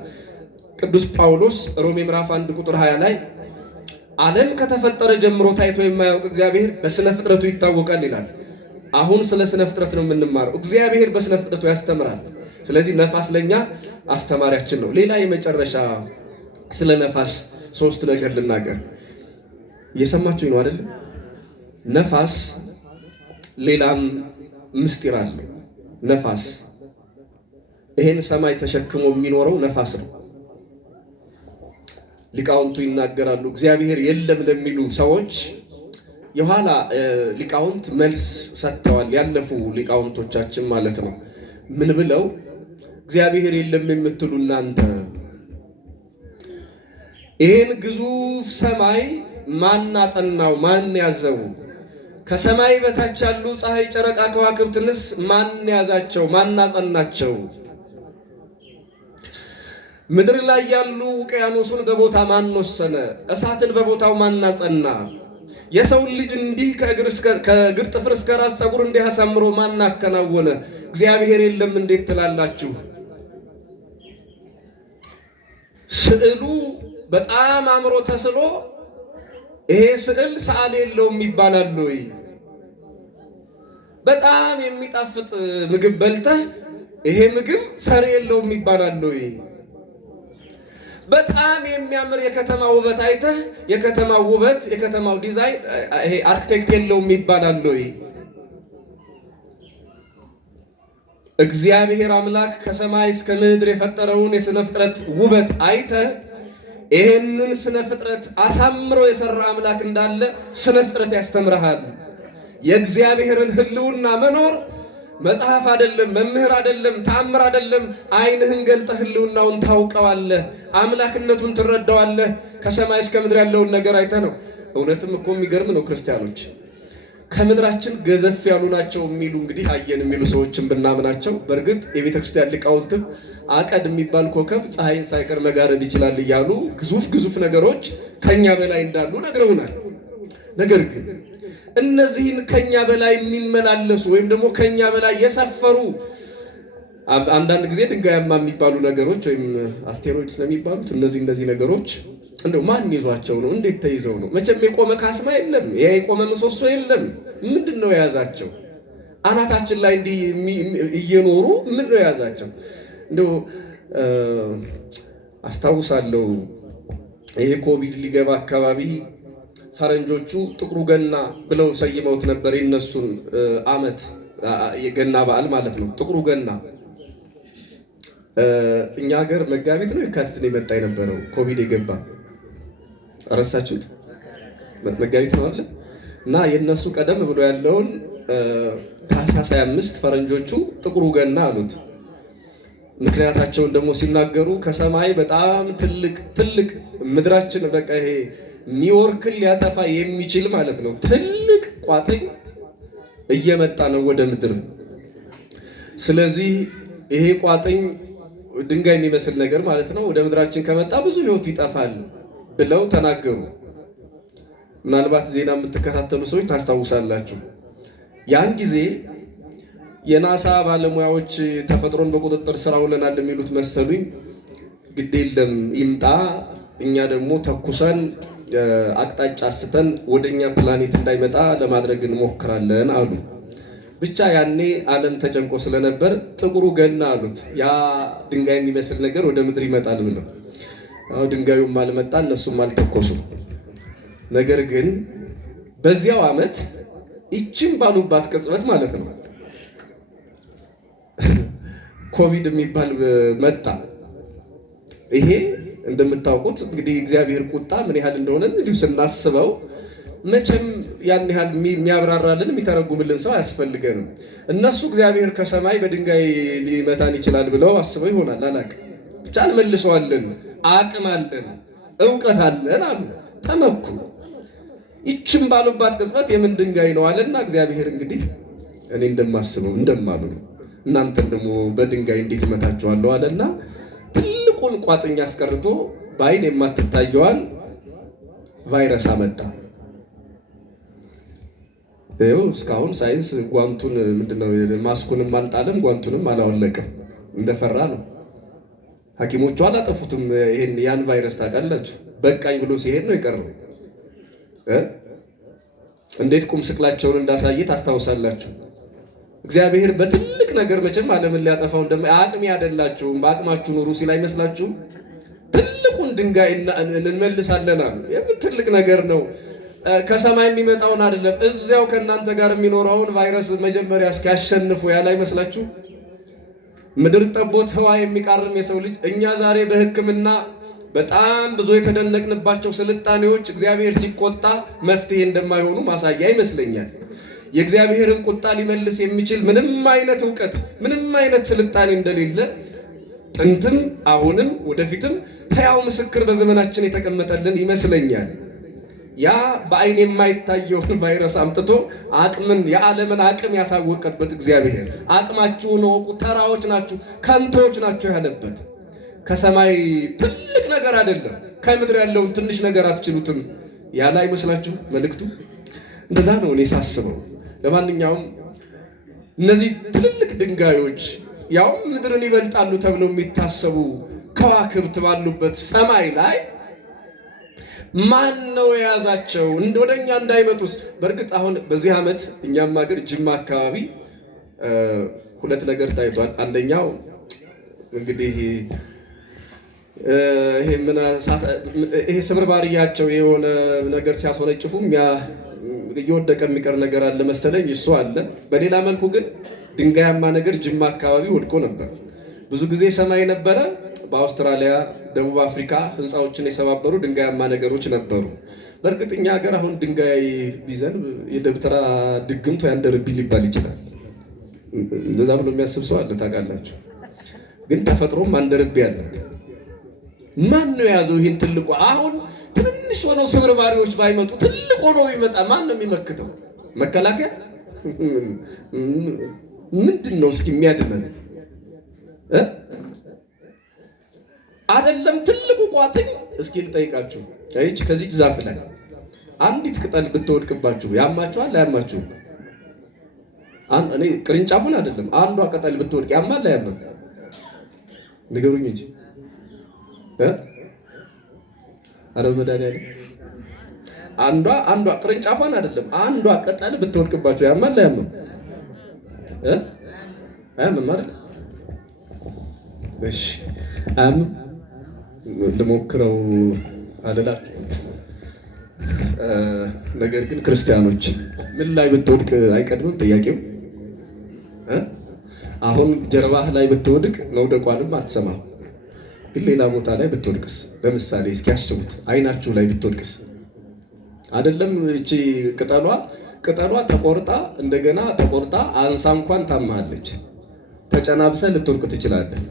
ቅዱስ ጳውሎስ ሮሜ ምዕራፍ 1 ቁጥር 20 ላይ ዓለም ከተፈጠረ ጀምሮ ታይቶ የማያውቅ እግዚአብሔር በስነ ፍጥረቱ ይታወቃል ይላል። አሁን ስለ ስነ ፍጥረት ነው የምንማረው። እግዚአብሔር በስነ ፍጥረቱ ያስተምራል። ስለዚህ ነፋስ ለኛ አስተማሪያችን ነው። ሌላ የመጨረሻ ስለ ነፋስ 3 ነገር ልናገር። እየሰማችሁኝ ነው አይደል? ነፋስ ሌላም ምስጢር አለ። ነፋስ ይሄን ሰማይ ተሸክሞ የሚኖረው ነፋስ ነው። ሊቃውንቱ ይናገራሉ። እግዚአብሔር የለም ለሚሉ ሰዎች የኋላ ሊቃውንት መልስ ሰጥተዋል። ያለፉ ሊቃውንቶቻችን ማለት ነው። ምን ብለው? እግዚአብሔር የለም የምትሉ እናንተ ይሄን ግዙፍ ሰማይ ማን አጠናው? ማን ያዘው? ከሰማይ በታች ያሉ ፀሐይ፣ ጨረቃ፣ ከዋክብትንስ ማን ያዛቸው? ማን አጸናቸው? ምድር ላይ ያሉ ውቅያኖሱን በቦታ ማን ወሰነ? እሳትን በቦታው ማን አጸና? የሰውን ልጅ እንዲህ ከእግር ጥፍር እስከ ራስ ፀጉር እንዲህ አሳምሮ ማን አከናወነ? እግዚአብሔር የለም እንዴት ትላላችሁ? ስዕሉ በጣም አምሮ ተስሎ ይሄ ስዕል ሰዓሊ የለውም ይባላል ወይ? በጣም የሚጣፍጥ ምግብ በልተህ ይሄ ምግብ ሰሪ የለውም ይባላል ወይ? በጣም የሚያምር የከተማ ውበት አይተህ የከተማው ውበት የከተማው ዲዛይን ይሄ አርኪቴክት የለውም ይባላል ወይ? እግዚአብሔር አምላክ ከሰማይ እስከ ምድር የፈጠረውን የስነ ፍጥረት ውበት አይተህ ይህንን ስነ ፍጥረት አሳምሮ የሰራ አምላክ እንዳለ ስነ ፍጥረት ያስተምርሃል። የእግዚአብሔርን ሕልውና መኖር መጽሐፍ አይደለም፣ መምህር አይደለም፣ ተአምር አይደለም። ዓይንህን ገልጠህ ሕልውናውን ታውቀዋለህ፣ አምላክነቱን ትረዳዋለህ። ከሰማይ እስከ ምድር ያለውን ነገር አይተህ ነው። እውነትም እኮ የሚገርም ነው። ክርስቲያኖች ከምድራችን ገዘፍ ያሉ ናቸው የሚሉ እንግዲህ አየን የሚሉ ሰዎችን ብናምናቸው፣ በእርግጥ የቤተ ክርስቲያን ሊቃውንትም አቀድ የሚባል ኮከብ ፀሐይ ሳይቀር መጋረድ ይችላል እያሉ ግዙፍ ነገሮች ከኛ በላይ እንዳሉ ነግረውናል። ነገር ግን እነዚህን ከኛ በላይ የሚመላለሱ ወይም ደግሞ ከኛ በላይ የሰፈሩ አንዳንድ ጊዜ ድንጋያማ የሚባሉ ነገሮች ወይም አስቴሮይድስ ነው የሚባሉት እነዚህ ነገሮች እንደው ማን ይዟቸው ነው? እንዴት ተይዘው ነው? መቼም የቆመ ካስማ የለም፣ የቆመ ምሰሶ የለም። ምንድን ነው የያዛቸው? አናታችን ላይ እንዲህ እየኖሩ ምን ነው የያዛቸው? እንደው አስታውሳለሁ ይሄ ኮቪድ ሊገባ አካባቢ ፈረንጆቹ ጥቁሩ ገና ብለው ሰይመውት ነበር። የነሱን ዓመት የገና በዓል ማለት ነው። ጥቁሩ ገና እኛ ሀገር መጋቢት ነው የካቲት ነው የመጣ የነበረው ኮቪድ የገባ ረሳችሁት? መጋቢት ነው አለ እና የነሱ ቀደም ብሎ ያለውን ታኅሳስ 25 ፈረንጆቹ ጥቁሩ ገና አሉት። ምክንያታቸውን ደግሞ ሲናገሩ ከሰማይ በጣም ትልቅ ምድራችን በቃ ይሄ ኒውዮርክን ሊያጠፋ የሚችል ማለት ነው ትልቅ ቋጥኝ እየመጣ ነው ወደ ምድር። ስለዚህ ይሄ ቋጥኝ ድንጋይ የሚመስል ነገር ማለት ነው ወደ ምድራችን ከመጣ ብዙ ሕይወት ይጠፋል ብለው ተናገሩ። ምናልባት ዜና የምትከታተሉ ሰዎች ታስታውሳላችሁ። ያን ጊዜ የናሳ ባለሙያዎች ተፈጥሮን በቁጥጥር ስር አውለናል የሚሉት መሰሉኝ። ግድ የለም ይምጣ፣ እኛ ደግሞ ተኩሰን አቅጣጫ አስተን ወደኛ ፕላኔት እንዳይመጣ ለማድረግ እንሞክራለን አሉ። ብቻ ያኔ ዓለም ተጨንቆ ስለነበር ጥቁሩ ገና አሉት። ያ ድንጋይ የሚመስል ነገር ወደ ምድር ይመጣል ብለው ድንጋዩም አልመጣ፣ እነሱም አልተኮሱ። ነገር ግን በዚያው ዓመት ይችን ባሉባት ቅጽበት ማለት ነው ኮቪድ የሚባል መጣ። ይሄ እንደምታውቁት እንግዲህ እግዚአብሔር ቁጣ ምን ያህል እንደሆነ እንዲሁ ስናስበው መቼም ያን ያህል የሚያብራራልን የሚተረጉምልን ሰው አያስፈልገንም። እነሱ እግዚአብሔር ከሰማይ በድንጋይ ሊመታን ይችላል ብለው አስበው ይሆናል፣ አላውቅም። ብቻ እንመልሰዋለን፣ አቅም አለን፣ እውቀት አለን አሉ፣ ተመኩ። ይችም ባሉባት ቅጽበት የምን ድንጋይ ነው አለና እግዚአብሔር እንግዲህ እኔ እንደማስበው እንደማምኑ እናንተን ደግሞ በድንጋይ እንዴት እመታችኋለሁ አለና ትልቁን ቋጥኝ አስቀርቶ በአይን የማትታየዋን ቫይረስ አመጣ። ይኸው እስካሁን ሳይንስ ጓንቱን ምንድነው ማስኩንም አልጣለም፣ ጓንቱንም አላወለቀም፣ እንደፈራ ነው። ሐኪሞቹ አላጠፉትም። ያን ቫይረስ ታውቃላችሁ፣ በቃኝ ብሎ ሲሄድ ነው የቀረው። እንዴት ቁም ስቅላቸውን እንዳሳየ ታስታውሳላችሁ። እግዚአብሔር በትልቅ ነገር መቼም ዓለምን ሊያጠፋው አቅም ያደላችሁም በአቅማችሁ ኑሩ ሲል አይመስላችሁም? ትልቁን ድንጋይ እንመልሳለን አሉ። የምን ትልቅ ነገር ነው? ከሰማይ የሚመጣውን አይደለም፣ እዚያው ከእናንተ ጋር የሚኖረውን ቫይረስ መጀመሪያ እስኪያሸንፉ ያለ አይመስላችሁ? ምድር ጠቦት ህዋ የሚቃርም የሰው ልጅ እኛ ዛሬ በሕክምና በጣም ብዙ የተደነቅንባቸው ስልጣኔዎች እግዚአብሔር ሲቆጣ መፍትሄ እንደማይሆኑ ማሳያ ይመስለኛል። የእግዚአብሔርን ቁጣ ሊመልስ የሚችል ምንም አይነት እውቀት ምንም አይነት ስልጣኔ እንደሌለ ጥንትም አሁንም ወደፊትም ሕያው ምስክር በዘመናችን የተቀመጠልን ይመስለኛል። ያ በአይን የማይታየውን ቫይረስ አምጥቶ አቅምን የዓለምን አቅም ያሳወቀበት እግዚአብሔር አቅማችሁን እወቁ፣ ተራዎች ናችሁ፣ ከንቶዎች ናችሁ ያለበት ከሰማይ ትልቅ ነገር አይደለም፣ ከምድር ያለውን ትንሽ ነገር አትችሉትም ያለ አይመስላችሁ መልእክቱ? እንደዛ ነው እኔ ሳስበው። ለማንኛውም እነዚህ ትልልቅ ድንጋዮች ያው ምድርን ይበልጣሉ ተብለው የሚታሰቡ ከዋክብት ባሉበት ሰማይ ላይ ማን ነው የያዛቸው? ወደኛ እንዳይመጡስ? በእርግጥ አሁን በዚህ ዓመት እኛም ሀገር ጅማ አካባቢ ሁለት ነገር ታይቷል። አንደኛው እንግዲህ ይሄ ስብርባሪያቸው የሆነ ነገር ሲያስወነጭፉ እየወደቀ የሚቀር ነገር አለ መሰለኝ፣ እሱ አለ። በሌላ መልኩ ግን ድንጋያማ ነገር ጅማ አካባቢ ወድቆ ነበር። ብዙ ጊዜ ሰማይ ነበረ። በአውስትራሊያ፣ ደቡብ አፍሪካ ህንፃዎችን የሰባበሩ ድንጋያማ ነገሮች ነበሩ። በእርግጥ እኛ ሀገር አሁን ድንጋይ ቢዘንብ የደብተራ ድግምት ወይ አንደርቢ ሊባል ይችላል። እንደዛ ብሎ የሚያስብ ሰው አለ ታውቃላችሁ። ግን ተፈጥሮም አንደርቢ አለ። ማን ነው የያዘው ይህን ትልቁ? አሁን ትንሽ ሆነው ስብርባሪዎች ባይመጡ ትልቅ ሆኖ ቢመጣ ማን ነው የሚመክተው? መከላከያ ምንድን ነው እስኪ የሚያድነን? አይደለም ትልቁ ቋጥኝ። እስኪ ልጠይቃችሁ፣ ከዚች ዛፍ ላይ አንዲት ቅጠል ብትወድቅባችሁ ያማችኋል አያማችሁም? እኔ ቅርንጫፉን አይደለም፣ አንዷ ቅጠል ብትወድቅ ያማል አያምም? ንገሩኝ እንጂ አረ መድኃኒዓለም አንዷ ቅርንጫፏን አይደለም አንዷ ቅጠል ብትወድቅባችሁ ያማል አያምም? አያምም አይደል? እሺ አያምም። ልሞክረው አልላችሁ። ነገር ግን ክርስቲያኖች ምን ላይ ብትወድቅ አይቀድምም ጥያቄው? አሁን ጀርባህ ላይ ብትወድቅ መውደቋንም አትሰማም። ግን ሌላ ቦታ ላይ ብትወድቅስ? ለምሳሌ እስኪ ያስቡት። አይናችሁ ላይ ብትወድቅስ? አይደለም እቺ ቅጠሏ ተቆርጣ እንደገና ተቆርጣ አንሳ እንኳን ታማለች። ተጨናብሰህ ልትወድቅ ትችላለህ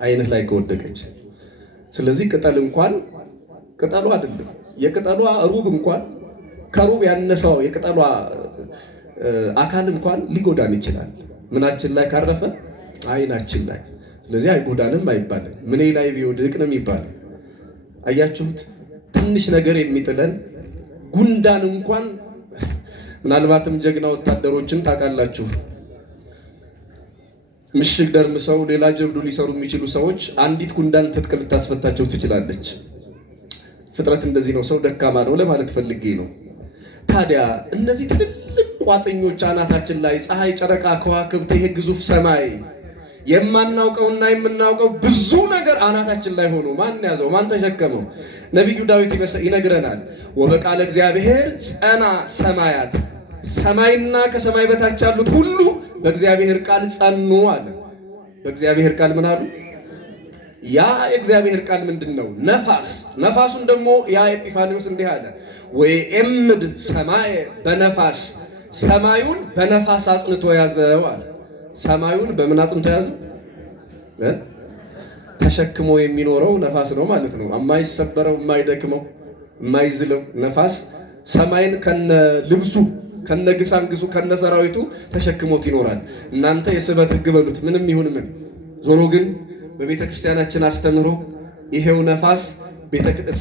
አይንህ ላይ ከወደቀች። ስለዚህ ቅጠል እንኳን ቅጠሏ አይደለም የቅጠሏ ሩብ እንኳን ከሩብ ያነሰው የቅጠሏ አካል እንኳን ሊጎዳን ይችላል። ምናችን ላይ ካረፈ? አይናችን ላይ። ስለዚህ አይጎዳንም አይባልም። ምን ላይ ቢወድቅ ነው የሚባለው? አያችሁት? ትንሽ ነገር የሚጥለን ጉንዳን እንኳን ምናልባትም ጀግና ወታደሮችን ታውቃላችሁ። ምሽግ ደርምሰው ሌላ ጀብዱ ሊሰሩ የሚችሉ ሰዎች አንዲት ጉንዳን ትጥቅ ልታስፈታቸው ትችላለች። ፍጥረት እንደዚህ ነው። ሰው ደካማ ነው ለማለት ፈልጌ ነው። ታዲያ እነዚህ ትልልቅ ቋጥኞች አናታችን ላይ ፀሐይ፣ ጨረቃ፣ ከዋክብት፣ ይሄ ግዙፍ ሰማይ የማናውቀውና የምናውቀው ብዙ ነገር አናታችን ላይ ሆኖ ማን ያዘው? ማን ተሸከመው? ነቢዩ ዳዊት ይነግረናል። ወበቃለ እግዚአብሔር ጸና ሰማያት፣ ሰማይና ከሰማይ በታች ያሉት ሁሉ በእግዚአብሔር ቃል ጸኑ አለ። በእግዚአብሔር ቃል ምን አሉ? ያ የእግዚአብሔር ቃል ምንድነው? ነፋስ። ነፋሱን ደግሞ ያ ኤጲፋኒዎስ እንዲህ አለ፣ ወይኤምድ ሰማይ በነፋስ፣ ሰማዩን በነፋስ አጽንቶ ያዘው አለ። ሰማዩን በምን አጽንቶ ያዘው? ተሸክሞ የሚኖረው ነፋስ ነው ማለት ነው። የማይሰበረው፣ የማይደክመው፣ የማይዝለው ነፋስ ሰማይን ከነ ልብሱ ከነ ግሳንግሱ ከነ ሰራዊቱ ተሸክሞት ይኖራል። እናንተ የስበት ሕግ በሉት ምንም ይሁን ምን፣ ዞሮ ግን በቤተ ክርስቲያናችን አስተምሮ ይሄው ነፋስ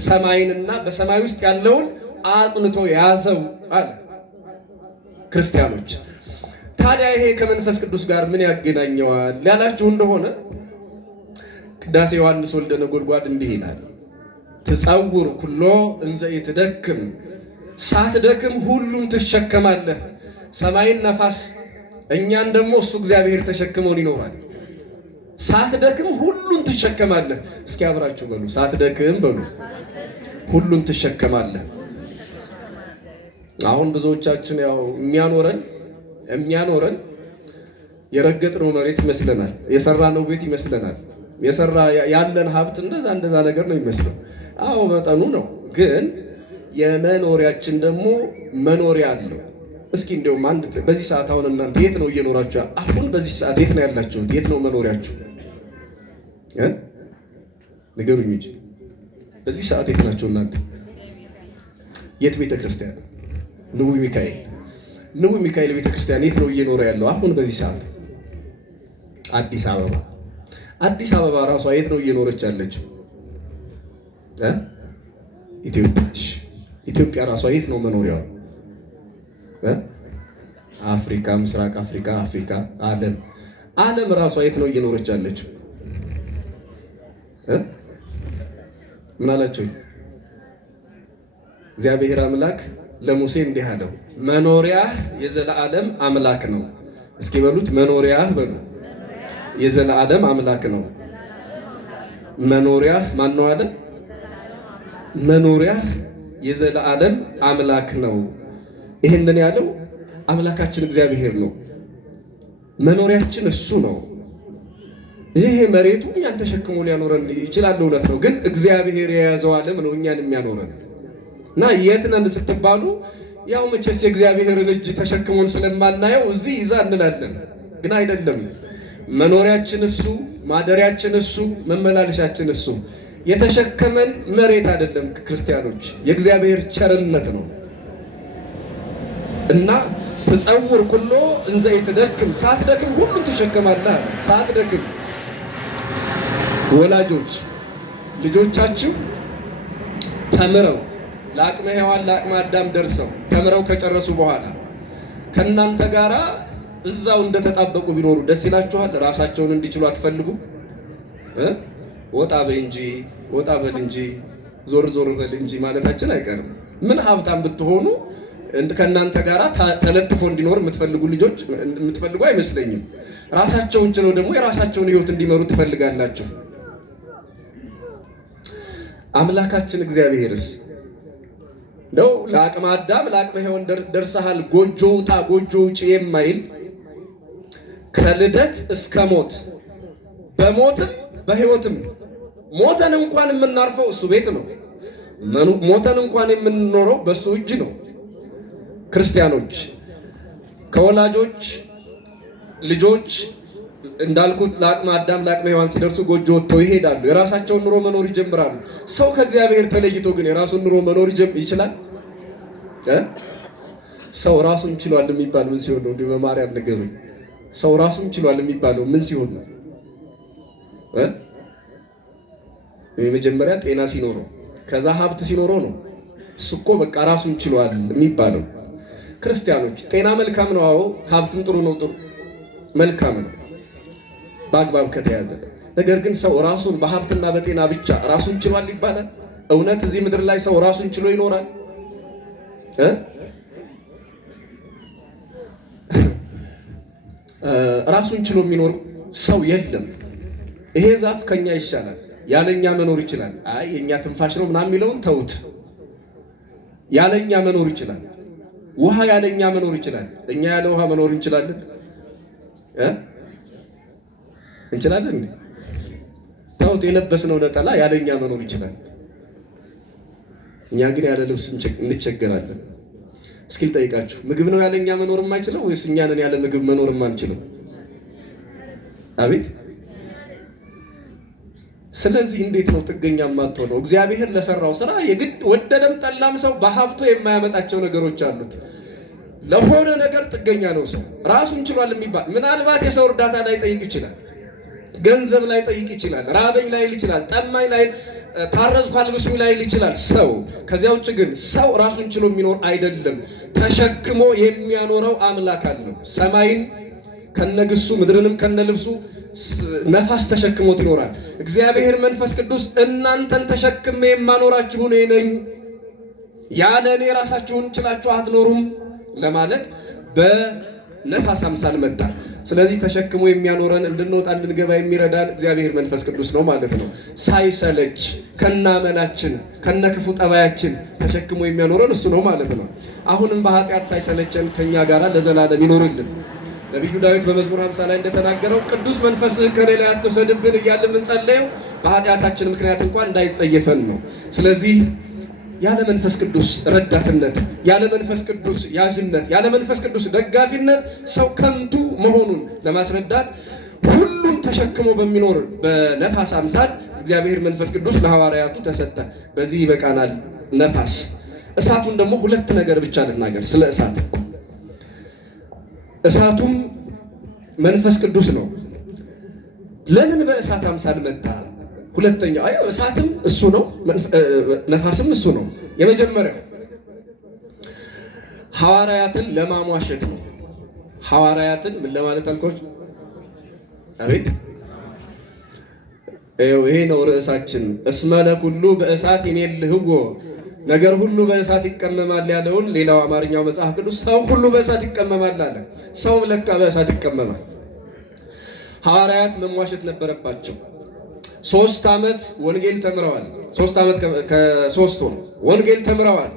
ሰማይንና በሰማይ ውስጥ ያለውን አጽንቶ ያዘው አለ። ክርስቲያኖች ታዲያ ይሄ ከመንፈስ ቅዱስ ጋር ምን ያገናኘዋል ያላችሁ እንደሆነ ቅዳሴ ዮሐንስ ወልደ ነጎድጓድ እንዲህ ይላል፣ ትጸውር ኩሎ እንዘ ኢትደክም፣ ሳትደክም ሁሉን ትሸከማለህ። ሰማይን ነፋስ፣ እኛን ደግሞ እሱ እግዚአብሔር ተሸክመውን ይኖራል። ሳትደክም ሁሉን ትሸከማለህ። እስኪ አብራችሁ በሉ፣ ሳትደክም በሉ፣ ሁሉን ትሸከማለህ። አሁን ብዙዎቻችን ያው የሚያኖረን የረገጥነው መሬት ይመስለናል፣ የሰራነው ቤት ይመስለናል፣ ያለን ሀብት እንደዛ ነገር ነው ይመስለው። አዎ መጠኑ ነው፣ ግን የመኖሪያችን ደግሞ መኖሪያ አለው። እስኪ እንደውም በዚህ ሰዓት አሁን እናንተ የት ነው እየኖራችሁ? አሁን በዚህ ሰዓት የት ነው ያላችሁት? የት ነው መኖሪያችሁ? ንገሩኝ እንጂ በዚህ ሰዓት የት ናችሁ እናንተ? የት ቤተ ክርስቲያን? ንቡይ ሚካኤል ቤተ ክርስቲያን የት ነው እየኖረ ያለው አሁን በዚህ ሰዓት? አዲስ አበባ። አዲስ አበባ ራሷ የት ነው እየኖረች ያለችው? ኢትዮጵያ ራሷ የት ነው መኖሪያዋ? አፍሪካ፣ ምስራቅ አፍሪካ፣ ዓለም ራሷ የት ነው እየኖረች ያለችው? ምን አላችሁ? እግዚአብሔር አምላክ ለሙሴ እንዲህ አለው፣ መኖሪያህ የዘላለም አምላክ ነው። እስኪ በሉት፣ መኖሪያህ በሉ፣ የዘላለም አምላክ ነው። መኖሪያህ ማን ነው አለ? መኖሪያህ የዘላለም አምላክ ነው። ይህንን ያለው አምላካችን እግዚአብሔር ነው። መኖሪያችን እሱ ነው። ይሄ መሬቱ እኛን ተሸክሞ ሊያኖረን ይችላል፣ እውነት ነው። ግን እግዚአብሔር የያዘው ዓለም ነው እኛን የሚያኖረን። እና የት ነን ስትባሉ ያው መቼስ የእግዚአብሔርን እጅ ተሸክሞን ስለማናየው እዚህ ይዛ እንላለን፣ ግን አይደለም። መኖሪያችን እሱ፣ ማደሪያችን እሱ፣ መመላለሻችን እሱ። የተሸከመን መሬት አይደለም ክርስቲያኖች፣ የእግዚአብሔር ቸርነት ነው። እና ትጸውር ኩሎ እንዘ ኢትደክም፣ ሳትደክም ሁሉን ትሸከማለህ። ሳትደክም ወላጆች ልጆቻችሁ ተምረው ለአቅመ ሔዋን ለአቅመ አዳም ደርሰው ተምረው ከጨረሱ በኋላ ከእናንተ ጋራ እዛው እንደተጣበቁ ቢኖሩ ደስ ይላችኋል? ራሳቸውን እንዲችሉ አትፈልጉ? ወጣ በይ እንጂ፣ ወጣ በል እንጂ፣ ዞር በል እንጂ ማለታችን አይቀርም። ምን ሀብታም ብትሆኑ ከእናንተ ጋራ ተለጥፎ እንዲኖር የምትፈልጉ አይመስለኝም። ራሳቸውን ችለው ደግሞ የራሳቸውን ሕይወት እንዲመሩ ትፈልጋላችሁ። አምላካችን እግዚአብሔርስ ነው ለአቅመ አዳም ለአቅመ ሔዋን ደርሰሃል፣ ጎጆ ውጣ ጎጆ ውጭ የማይል ከልደት እስከ ሞት በሞትም በሕይወትም ሞተን እንኳን የምናርፈው እሱ ቤት ነው። ሞተን እንኳን የምንኖረው በእሱ እጅ ነው። ክርስቲያኖች ከወላጆች ልጆች እንዳልኩት ለአቅመ አዳም ለአቅመ ሔዋን ሲደርሱ ጎጆ ወጥተው ይሄዳሉ። የራሳቸውን ኑሮ መኖር ይጀምራሉ። ሰው ከእግዚአብሔር ተለይቶ ግን የራሱን ኑሮ መኖር ይችላል? ሰው ራሱን ችሏል የሚባል ምን ሲሆን ነው? እንዲሁ በማርያም ንገሩኝ። ሰው ራሱን ችሏል የሚባለው ምን ሲሆን ነው? የመጀመሪያ ጤና ሲኖረው፣ ከዛ ሀብት ሲኖረው ነው። እሱ እኮ በቃ ራሱን ችሏል የሚባለው። ክርስቲያኖች ጤና መልካም ነው። አዎ ሀብትም ጥሩ ነው፣ ጥሩ መልካም ነው በአግባብ ከተያዘ። ነገር ግን ሰው ራሱን በሀብትና በጤና ብቻ ራሱን ችሏል ይባላል? እውነት እዚህ ምድር ላይ ሰው ራሱን ችሎ ይኖራል? ራሱን ችሎ የሚኖር ሰው የለም። ይሄ ዛፍ ከኛ ይሻላል፣ ያለኛ መኖር ይችላል። አይ የኛ ትንፋሽ ነው ምናምን የሚለውን ተውት። ያለኛ መኖር ይችላል። ውሃ ያለኛ መኖር ይችላል። እኛ ያለ ውሃ መኖር እንችላለን? እንችላለን? እንደምታዩት የለበስነው ነጠላ ያለኛ መኖር ይችላል። እኛ ግን ያለ ልብስ እንቸገራለን። እስኪ ልጠይቃችሁ፣ ምግብ ነው ያለኛ መኖር የማይችለው ወይስ እኛ ነን ያለ ምግብ መኖር የማንችለው? አቤት። ስለዚህ እንዴት ነው ጥገኛ የማትሆነው? እግዚአብሔር ለሰራው ስራ የግድ ወደደም ጠላም ሰው በሀብቶ የማያመጣቸው ነገሮች አሉት። ለሆነ ነገር ጥገኛ ነው ሰው። ራሱን ችሏል የሚባል ምናልባት የሰው እርዳታ ላይ ጠይቅ ይችላል፣ ገንዘብ ላይ ጠይቅ ይችላል፣ ራበኝ ላይ ይችላል፣ ጠማኝ ላይ፣ ታረዝኩ አልብሱኝ ላይ ይችላል ሰው። ከዚያ ውጭ ግን ሰው ራሱን ችሎ የሚኖር አይደለም። ተሸክሞ የሚያኖረው አምላክ አለው። ሰማይን ከነግሱ ምድርንም ከነልብሱ ነፋስ ተሸክሞት ይኖራል። እግዚአብሔር መንፈስ ቅዱስ እናንተን ተሸክሜ የማኖራችሁ እኔ ነኝ፣ ያለ እኔ ራሳችሁን ችላችሁ አትኖሩም ለማለት በነፋስ አምሳል መጣ። ስለዚህ ተሸክሞ የሚያኖረን እንድንወጣ እንድንገባ የሚረዳን እግዚአብሔር መንፈስ ቅዱስ ነው ማለት ነው። ሳይሰለች ከናመላችን ከነክፉ ጠባያችን ተሸክሞ የሚያኖረን እሱ ነው ማለት ነው። አሁንም በኃጢአት ሳይሰለቸን ከኛ ጋር ለዘላለም ይኖርልን። ነቢዩ ዳዊት በመዝሙር 50 ላይ እንደተናገረው ቅዱስ መንፈስህ ከኔ ላይ አትውሰድብን እያልን የምንጸለየው በኃጢአታችን ምክንያት እንኳን እንዳይጸየፈን ነው። ስለዚህ ያለ መንፈስ ቅዱስ ረዳትነት፣ ያለ መንፈስ ቅዱስ ያዥነት፣ ያለ መንፈስ ቅዱስ ደጋፊነት ሰው ከንቱ መሆኑን ለማስረዳት ሁሉን ተሸክሞ በሚኖር በነፋስ አምሳል እግዚአብሔር መንፈስ ቅዱስ ለሐዋርያቱ ተሰጠ። በዚህ ይበቃናል። ነፋስ። እሳቱን ደግሞ ሁለት ነገር ብቻ ልናገር ስለ እሳት። እሳቱም መንፈስ ቅዱስ ነው። ለምን በእሳት አምሳል መጣ? ሁለተኛው እሳትም እሱ ነው፣ ነፋስም እሱ ነው። የመጀመሪያው ሐዋርያትን ለማሟሸት ነው። ሐዋርያትን ምን ለማለት አልኮች? አቤት። ይሄ ነው ርዕሳችን። እስመ ለኩሉ በእሳት ይሜልህዎ፣ ነገር ሁሉ በእሳት ይቀመማል ያለውን ሌላው አማርኛው መጽሐፍ ቅዱስ ሰው ሁሉ በእሳት ይቀመማል አለ። ሰውም ለካ በእሳት ይቀመማል። ሐዋርያት መሟሸት ነበረባቸው። 3 ዓመት ወንጌል ተምረዋል። 3 ዓመት ከ3 ወር ወንጌል ተምረዋል።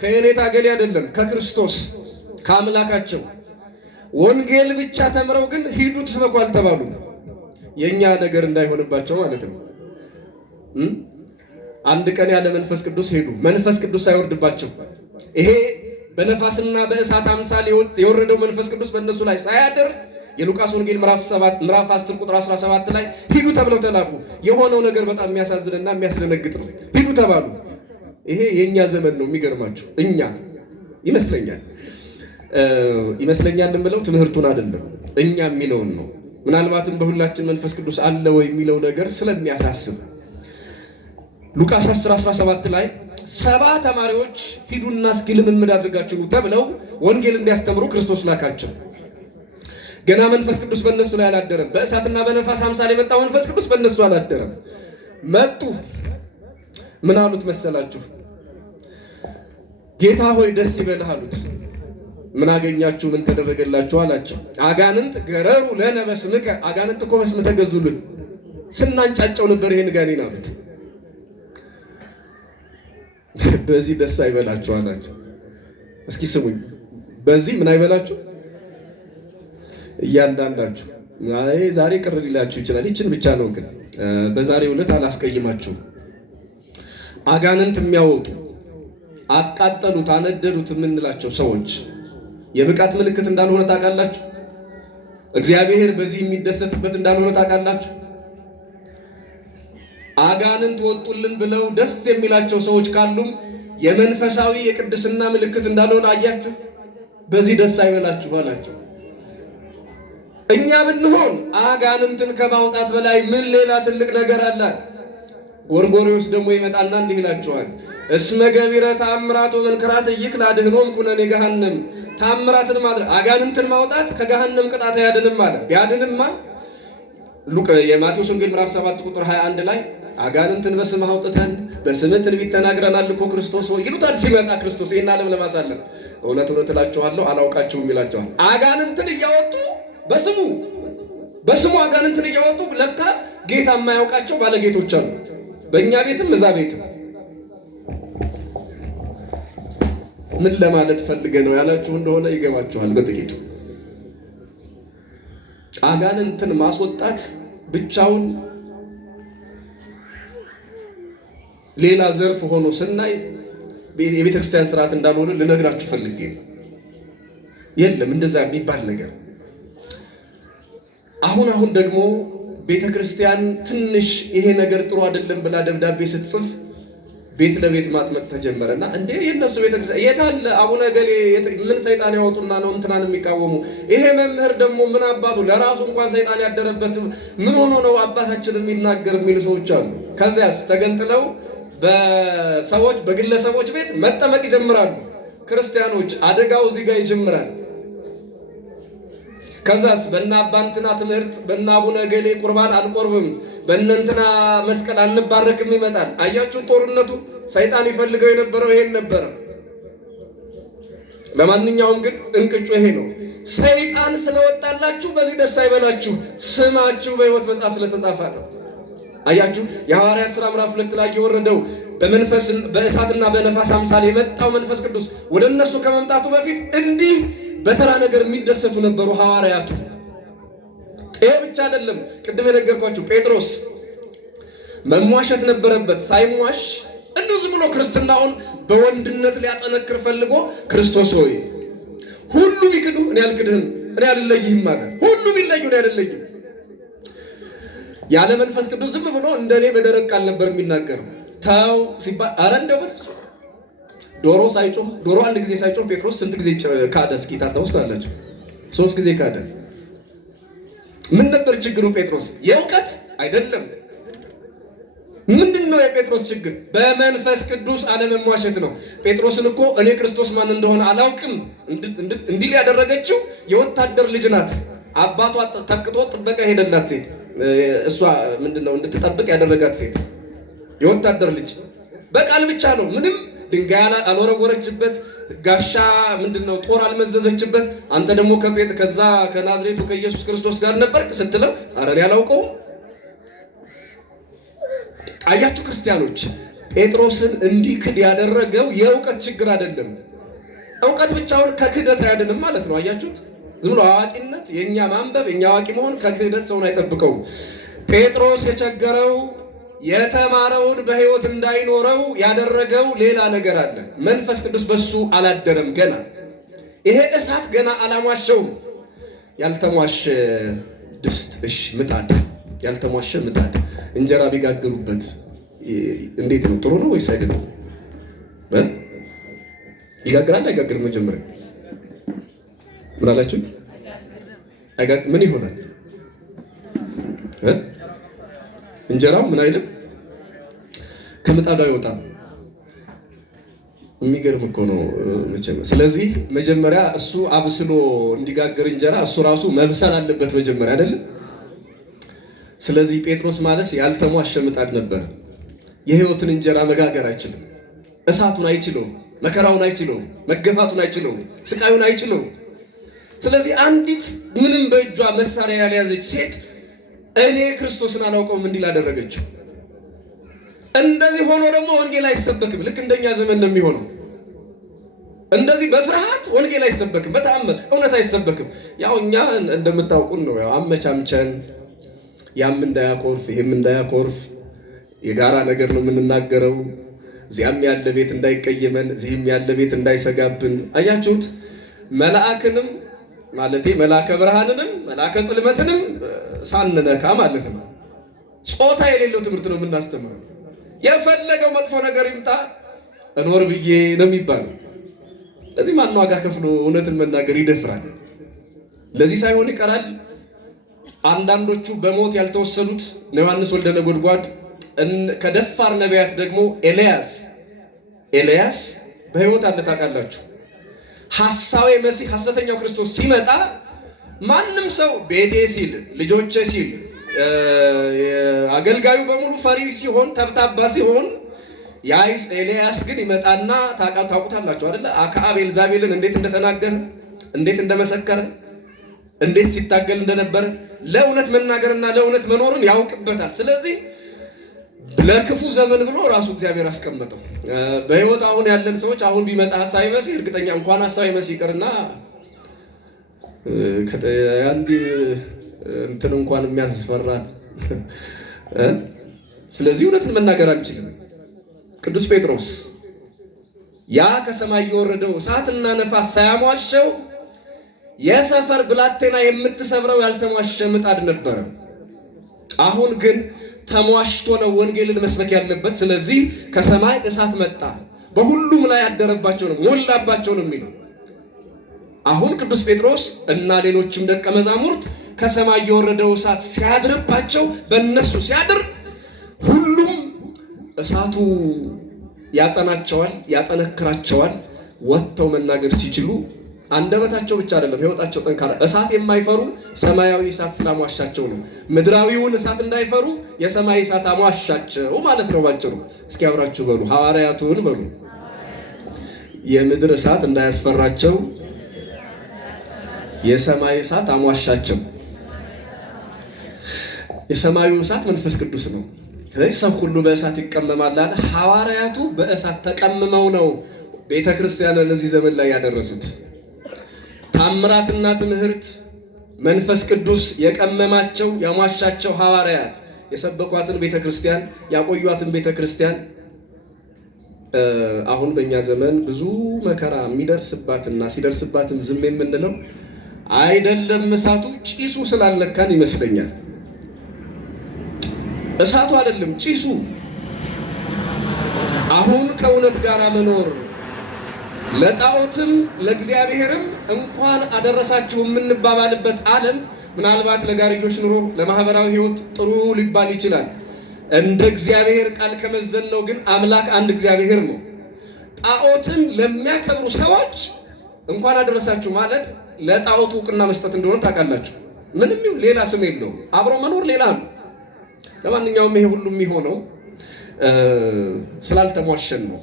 ከየኔታ ገሌ አይደለም፣ ከክርስቶስ ከአምላካቸው። ወንጌል ብቻ ተምረው ግን ሂዱ ትስበኩ አልተባሉ። የኛ ነገር እንዳይሆንባቸው ማለት ነው። አንድ ቀን ያለ መንፈስ ቅዱስ ሄዱ፣ መንፈስ ቅዱስ ሳይወርድባቸው። ይሄ በነፋስና በእሳት አምሳል የወረደው መንፈስ ቅዱስ በእነሱ ላይ ሳያድር የሉቃስ ወንጌል ምዕራፍ 10 ቁጥር 17 ላይ ሂዱ ተብለው ተላኩ። የሆነው ነገር በጣም የሚያሳዝንና የሚያስደነግጥ ነው። ሂዱ ተባሉ። ይሄ የኛ ዘመን ነው። የሚገርማችሁ እኛ ይመስለኛል ብለው ትምህርቱን አይደለም እኛ የሚለውን ነው። ምናልባትም በሁላችን መንፈስ ቅዱስ አለ ወይ የሚለው ነገር ስለሚያሳስብ ሉቃስ 10:17 ላይ 70 ተማሪዎች ሂዱና እስኪ ልምምድ አድርጋችሁ ተብለው ወንጌል እንዲያስተምሩ ክርስቶስ ላካቸው። ገና መንፈስ ቅዱስ በእነሱ ላይ አላደረም። በእሳትና በነፋስ አምሳል የመጣው መንፈስ ቅዱስ በእነሱ አላደረም። መጡ። ምን አሉት መሰላችሁ? ጌታ ሆይ ደስ ይበልህ አሉት። ምን አገኛችሁ? ምን ተደረገላችሁ አላቸው። አጋንንት ገረሩ ለነ በስምከ፣ አጋንንት እኮ በስምህ ተገዙልን፣ ስናንጫጫው ነበር ይሄን ጋኔን አሉት። በዚህ ደስ አይበላችሁ አላቸው። እስኪ ስሙኝ፣ በዚህ ምን አይበላችሁ? እያንዳንዳችሁ ዛሬ ቅር ሊላችሁ ይችላል። ይችን ብቻ ነው ግን በዛሬው ዕለት አላስቀይማችሁም። አጋንንት የሚያወጡ አቃጠሉት፣ አነደዱት የምንላቸው ሰዎች የብቃት ምልክት እንዳልሆነ ታውቃላችሁ። እግዚአብሔር በዚህ የሚደሰትበት እንዳልሆነ ታውቃላችሁ። አጋንንት ወጡልን ብለው ደስ የሚላቸው ሰዎች ካሉም የመንፈሳዊ የቅድስና ምልክት እንዳልሆነ አያችሁ። በዚህ ደስ አይበላችሁ አላቸው። እኛ ብንሆን አጋንንትን ከማውጣት በላይ ምን ሌላ ትልቅ ነገር አለ? ጎርጎርዮስ ደግሞ ይመጣና እንዲህ ይላቸዋል። እስመ ገቢረ ተአምራት ወመንክራት ይክል አድኅኖም ኩነኔ ገሃነም። ተአምራትን ማድረግ አጋንንትን ማውጣት ከገሃነም ቅጣት አያድንም አለ። ቢያድንማ የማቴዎስ ወንጌል ምዕራፍ 7 ቁጥር 21 ላይ አጋንንትን በስምህ አውጥተን በስምህ ትንቢት ተናግረናል እኮ ክርስቶስ ሆይ ይሉታል። ሲመጣ ክርስቶስ ይህን ዓለም ለማሳለፍ እውነት እውነት እላችኋለሁ አላውቃችሁም ይላቸዋል። አጋንንትን እያወጡ በስሙ አጋንንትን እያወጡ ለካ ጌታ የማያውቃቸው ባለጌቶች አሉ። በእኛ ቤትም እዛ ቤትም። ምን ለማለት ፈልገ ነው ያላችሁ እንደሆነ ይገባችኋል በጥቂቱ። አጋንንትን ማስወጣት ብቻውን ሌላ ዘርፍ ሆኖ ስናይ የቤተ ክርስቲያን ስርዓት እንዳልሆነ ልነግራችሁ ፈልጌ ነው። የለም እንደዛ የሚባል ነገር። አሁን ደግሞ ቤተ ክርስቲያን ትንሽ ይሄ ነገር ጥሩ አይደለም ብላ ደብዳቤ ስትጽፍ ቤት ለቤት ማጥመቅ ተጀመረና እንዴ የነሱ ቤተ ክርስቲያን የታለ አቡነ ገሌ ምን ሰይጣን ያወጡና ነው እንትናን የሚቃወሙ? ይሄ መምህር ደግሞ ምን አባቱ ለራሱ እንኳን ሰይጣን ያደረበት ምን ሆኖ ነው አባታችን የሚናገር የሚሉ ሰዎች አሉ። ከዚያስ ተገንጥለው በሰዎች በግለሰቦች ቤት መጠመቅ ይጀምራሉ። ክርስቲያኖች አደጋው እዚህ ጋር ይጀምራል። ከዛስ በእነ አባንትና ትምህርት በእነ አቡነ ገሌ ቁርባን አንቆርብም፣ በእነ እንትና መስቀል አንባረክም ይመጣል። አያችሁ ጦርነቱ። ሰይጣን ይፈልገው የነበረው ይሄን ነበር። ለማንኛውም ግን እንቅጩ ይሄ ነው። ሰይጣን ስለወጣላችሁ በዚህ ደስ አይበላችሁ፣ ስማችሁ በሕይወት መጽሐፍ ስለተጻፈ ነው። አያችሁ የሐዋርያት ሥራ ምዕራፍ 2 ላይ የወረደው በመንፈስ በእሳትና በነፋስ አምሳል የመጣው መንፈስ ቅዱስ ወደ እነሱ ከመምጣቱ በፊት እንዲህ በተራ ነገር የሚደሰቱ ነበሩ ሐዋርያቱ። ይሄ ብቻ አይደለም። ቅድም የነገርኳችሁ ጴጥሮስ መሟሸት ነበረበት። ሳይሟሽ እንደው ዝም ብሎ ክርስትናውን በወንድነት ሊያጠነክር ፈልጎ ክርስቶስ ሆይ ሁሉ ቢክዱ እኔ አልክድህም፣ እኔ አልለይህም ማለት ሁሉ ቢለዩ እኔ አልለይህም ያለ መንፈስ ቅዱስ ዝም ብሎ እንደኔ በደረቅ ቃል ነበር የሚናገረው። ታው ሲባል አረ እንደው በፍጹም ዶሮ አንድ ጊዜ ሳይጮህ ጴጥሮስ ስንት ጊዜ ካደ? እስኪ ታስታውሱታላችሁ? 3 ጊዜ ካደ። ምን ነበር ችግሩ? ጴጥሮስ የእውቀት አይደለም። ምንድነው የጴጥሮስ ችግር? በመንፈስ ቅዱስ አለመሟሸት ነው። ጴጥሮስን እኮ እኔ ክርስቶስ ማን እንደሆነ አላውቅም እንዲል ያደረገችው የወታደር ልጅ ናት። አባቷ ተክቶ ጥበቃ ሄደላት ሴት፣ እሷ ምንድነው እንድትጠብቅ ያደረጋት ሴት የወታደር ልጅ። በቃል ብቻ ነው፣ ምንም ድንጋይ አልወረወረችበት፣ ጋሻ ምንድነው ጦር አልመዘዘችበት። አንተ ደግሞ ከዛ ከናዝሬቱ ከኢየሱስ ክርስቶስ ጋር ነበር ስትለው ኧረ እኔ አላውቀውም። አያችሁ ክርስቲያኖች፣ ጴጥሮስን እንዲክድ ያደረገው የእውቀት ችግር አይደለም። እውቀት ብቻውን ከክህደት አያድንም ማለት ነው። አያችሁት? ዝም ብሎ አዋቂነት፣ የኛ ማንበብ፣ የኛ አዋቂ መሆን ከክህደት ሰውን አይጠብቀውም። ጴጥሮስ የቸገረው የተማረውን በሕይወት እንዳይኖረው ያደረገው ሌላ ነገር አለ። መንፈስ ቅዱስ በሱ አላደረም ገና። ይሄ እሳት ገና አላሟሸውም። ያልተሟሸ ድስት ምጣድ፣ ያልተሟሸ ምጣድ እንጀራ ቢጋግሩበት እንዴት ነው? ጥሩ ነው ወይስ አይደለም? ይጋግራል አይጋግርም? መጀመሪያ ምን አላችሁ? ምን ይሆናል? እንጀራው ምን አይልም? ከምጣዱ አይወጣም። የሚገርም እኮ ነው መቼም። ስለዚህ መጀመሪያ እሱ አብስሎ እንዲጋገር እንጀራ እሱ ራሱ መብሰል አለበት መጀመሪያ አይደለም? ስለዚህ ጴጥሮስ ማለት ያልተሟሸ ምጣድ ነበር። የሕይወትን እንጀራ መጋገር አይችልም። እሳቱን አይችለውም፣ መከራውን አይችለውም፣ መገፋቱን አይችለውም፣ ስቃዩን አይችለውም። ስለዚህ አንዲት ምንም በእጇ መሳሪያ ያልያዘች ሴት እኔ ክርስቶስን አላውቀውም እንዲል አደረገችው። እንደዚህ ሆኖ ደግሞ ወንጌል አይሰበክም። ልክ እንደኛ ዘመን ነው የሚሆነው። እንደዚህ በፍርሃት ወንጌል አይሰበክም፣ በተአምር እውነት አይሰበክም። ያው እኛ እንደምታውቁን ነው፣ ያው አመቻምቸን ያም እንዳያኮርፍ ይሄም እንዳያኮርፍ የጋራ ነገር ነው የምንናገረው። እዚያም ያለ ቤት እንዳይቀየመን፣ እዚህም ያለ ቤት እንዳይሰጋብን። አያችሁት? መልአክንም ማለቴ መልአከ ብርሃንንም መልአከ ጽልመትንም ሳንነካ ማለት ነው። ጾታ የሌለው ትምህርት ነው የምናስተምረው። የፈለገው መጥፎ ነገር ይምጣ እኖር ብዬ ነው የሚባለው። ለዚህ ማን ዋጋ ከፍሎ እውነትን መናገር ይደፍራል? ለዚህ ሳይሆን ይቀራል። አንዳንዶቹ በሞት ያልተወሰዱት ዮሐንስ ወልደ ነጎድጓድ፣ ከደፋር ነቢያት ደግሞ ኤልያስ በሕይወት አለ። ታውቃላችሁ? ሐሳዌ መሲህ ሐሰተኛው ክርስቶስ ሲመጣ ማንም ሰው ቤቴ ሲል ልጆቼ ሲል አገልጋዩ በሙሉ ፈሪ ሲሆን ተብታባ ሲሆን ያይስ ኤልያስ ግን ይመጣና ታውቁታላችሁ አይደለ? አክዓብ ኤልዛቤልን እንዴት እንደተናገረ፣ እንዴት እንደመሰከረ፣ እንዴት ሲታገል እንደነበረ ለእውነት መናገርና ለእውነት መኖርን ያውቅበታል። ስለዚህ ለክፉ ዘመን ብሎ ራሱ እግዚአብሔር አስቀመጠው። በሕይወት አሁን ያለን ሰዎች አሁን ቢመጣ ሐሳዌ መሲህ እርግጠኛ እንኳን ሐሳዌ መሲህ ይቅርና አንድ እንትን እንኳን የሚያስፈራ። ስለዚህ እውነትን መናገር አንችልም። ቅዱስ ጴጥሮስ ያ ከሰማይ የወረደው እሳትና ነፋስ ሳያሟሸው የሰፈር ብላቴና የምትሰብረው ያልተሟሸ ምጣድ ነበረ። አሁን ግን ተሟሽቶ ነው ወንጌልን መስበክ ያለበት። ስለዚህ ከሰማይ እሳት መጣ፣ በሁሉም ላይ ያደረባቸው ነው፣ ሞላባቸው ነው የሚለው። አሁን ቅዱስ ጴጥሮስ እና ሌሎችም ደቀ መዛሙርት ከሰማይ የወረደው እሳት ሲያድርባቸው፣ በእነሱ ሲያድር ሁሉም እሳቱ ያጠናቸዋል፣ ያጠነክራቸዋል። ወጥተው መናገር ሲችሉ አንደበታቸው ብቻ አይደለም ሕይወታቸው ጠንካራ። እሳት የማይፈሩ ሰማያዊ እሳት ስላሟሻቸው ነው። ምድራዊውን እሳት እንዳይፈሩ የሰማይ እሳት አሟሻቸው ማለት ነው ባጭሩ። እስኪ አብራችሁ በሉ፣ ሐዋርያቱን በሉ። የምድር እሳት እንዳያስፈራቸው የሰማይ እሳት አሟሻቸው። የሰማዩ እሳት መንፈስ ቅዱስ ነው። ስለዚህ ሰው ሁሉ በእሳት ይቀመማል አለ። ሐዋርያቱ በእሳት ተቀምመው ነው ቤተ ክርስቲያን ለዚህ ዘመን ላይ ያደረሱት። ታምራትና ትምህርት መንፈስ ቅዱስ የቀመማቸው ያሟሻቸው ሐዋርያት የሰበኳትን ቤተ ክርስቲያን ያቆዩአትን ቤተ ክርስቲያን አሁን በእኛ ዘመን ብዙ መከራ የሚደርስባትና ሲደርስባትም ዝም የምንለው አይደለም እሳቱ ጭሱ ስላልነካን ይመስለኛል። እሳቱ አይደለም ጭሱ። አሁን ከእውነት ጋር መኖር ለጣዖትም ለእግዚአብሔርም እንኳን አደረሳችሁ የምንባባልበት ዓለም ምናልባት ለጋርዮሽ ኑሮ ለማህበራዊ ሕይወት ጥሩ ሊባል ይችላል። እንደ እግዚአብሔር ቃል ከመዘነው ግን አምላክ አንድ እግዚአብሔር ነው። ጣዖትን ለሚያከብሩ ሰዎች እንኳን አደረሳችሁ ማለት ለጣዖቱ ዕውቅና መስጠት እንደሆነ ታውቃላችሁ። ምንም ይሁን ሌላ ስም የለውም። አብሮ መኖር ሌላ ነው። ለማንኛውም ይሄ ሁሉ የሚሆነው ስላልተሟሸን ነው።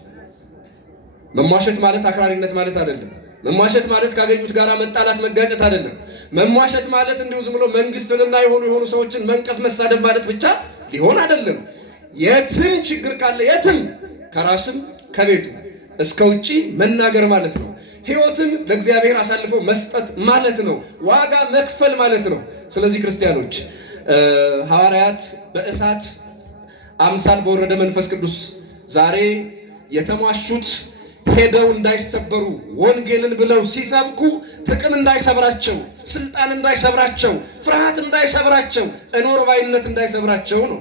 መሟሸት ማለት አክራሪነት ማለት አይደለም። መሟሸት ማለት ካገኙት ጋር መጣላት መጋጨት አይደለም። መሟሸት ማለት እንዲሁ ዝም ብሎ መንግስትንና የሆኑ ሰዎችን መንቀፍ መሳደብ ማለት ብቻ ሊሆን አይደለም። የትም ችግር ካለ የትም ከራስም ከቤቱ እስከ ውጪ መናገር ማለት ነው። ሕይወትን ለእግዚአብሔር አሳልፎ መስጠት ማለት ነው። ዋጋ መክፈል ማለት ነው። ስለዚህ ክርስቲያኖች ሐዋርያት በእሳት አምሳል በወረደ መንፈስ ቅዱስ ዛሬ የተሟሹት ሄደው እንዳይሰበሩ ወንጌልን ብለው ሲሰብኩ ጥቅም እንዳይሰብራቸው፣ ስልጣን እንዳይሰብራቸው፣ ፍርሃት እንዳይሰብራቸው፣ እኖር ባይነት እንዳይሰብራቸው ነው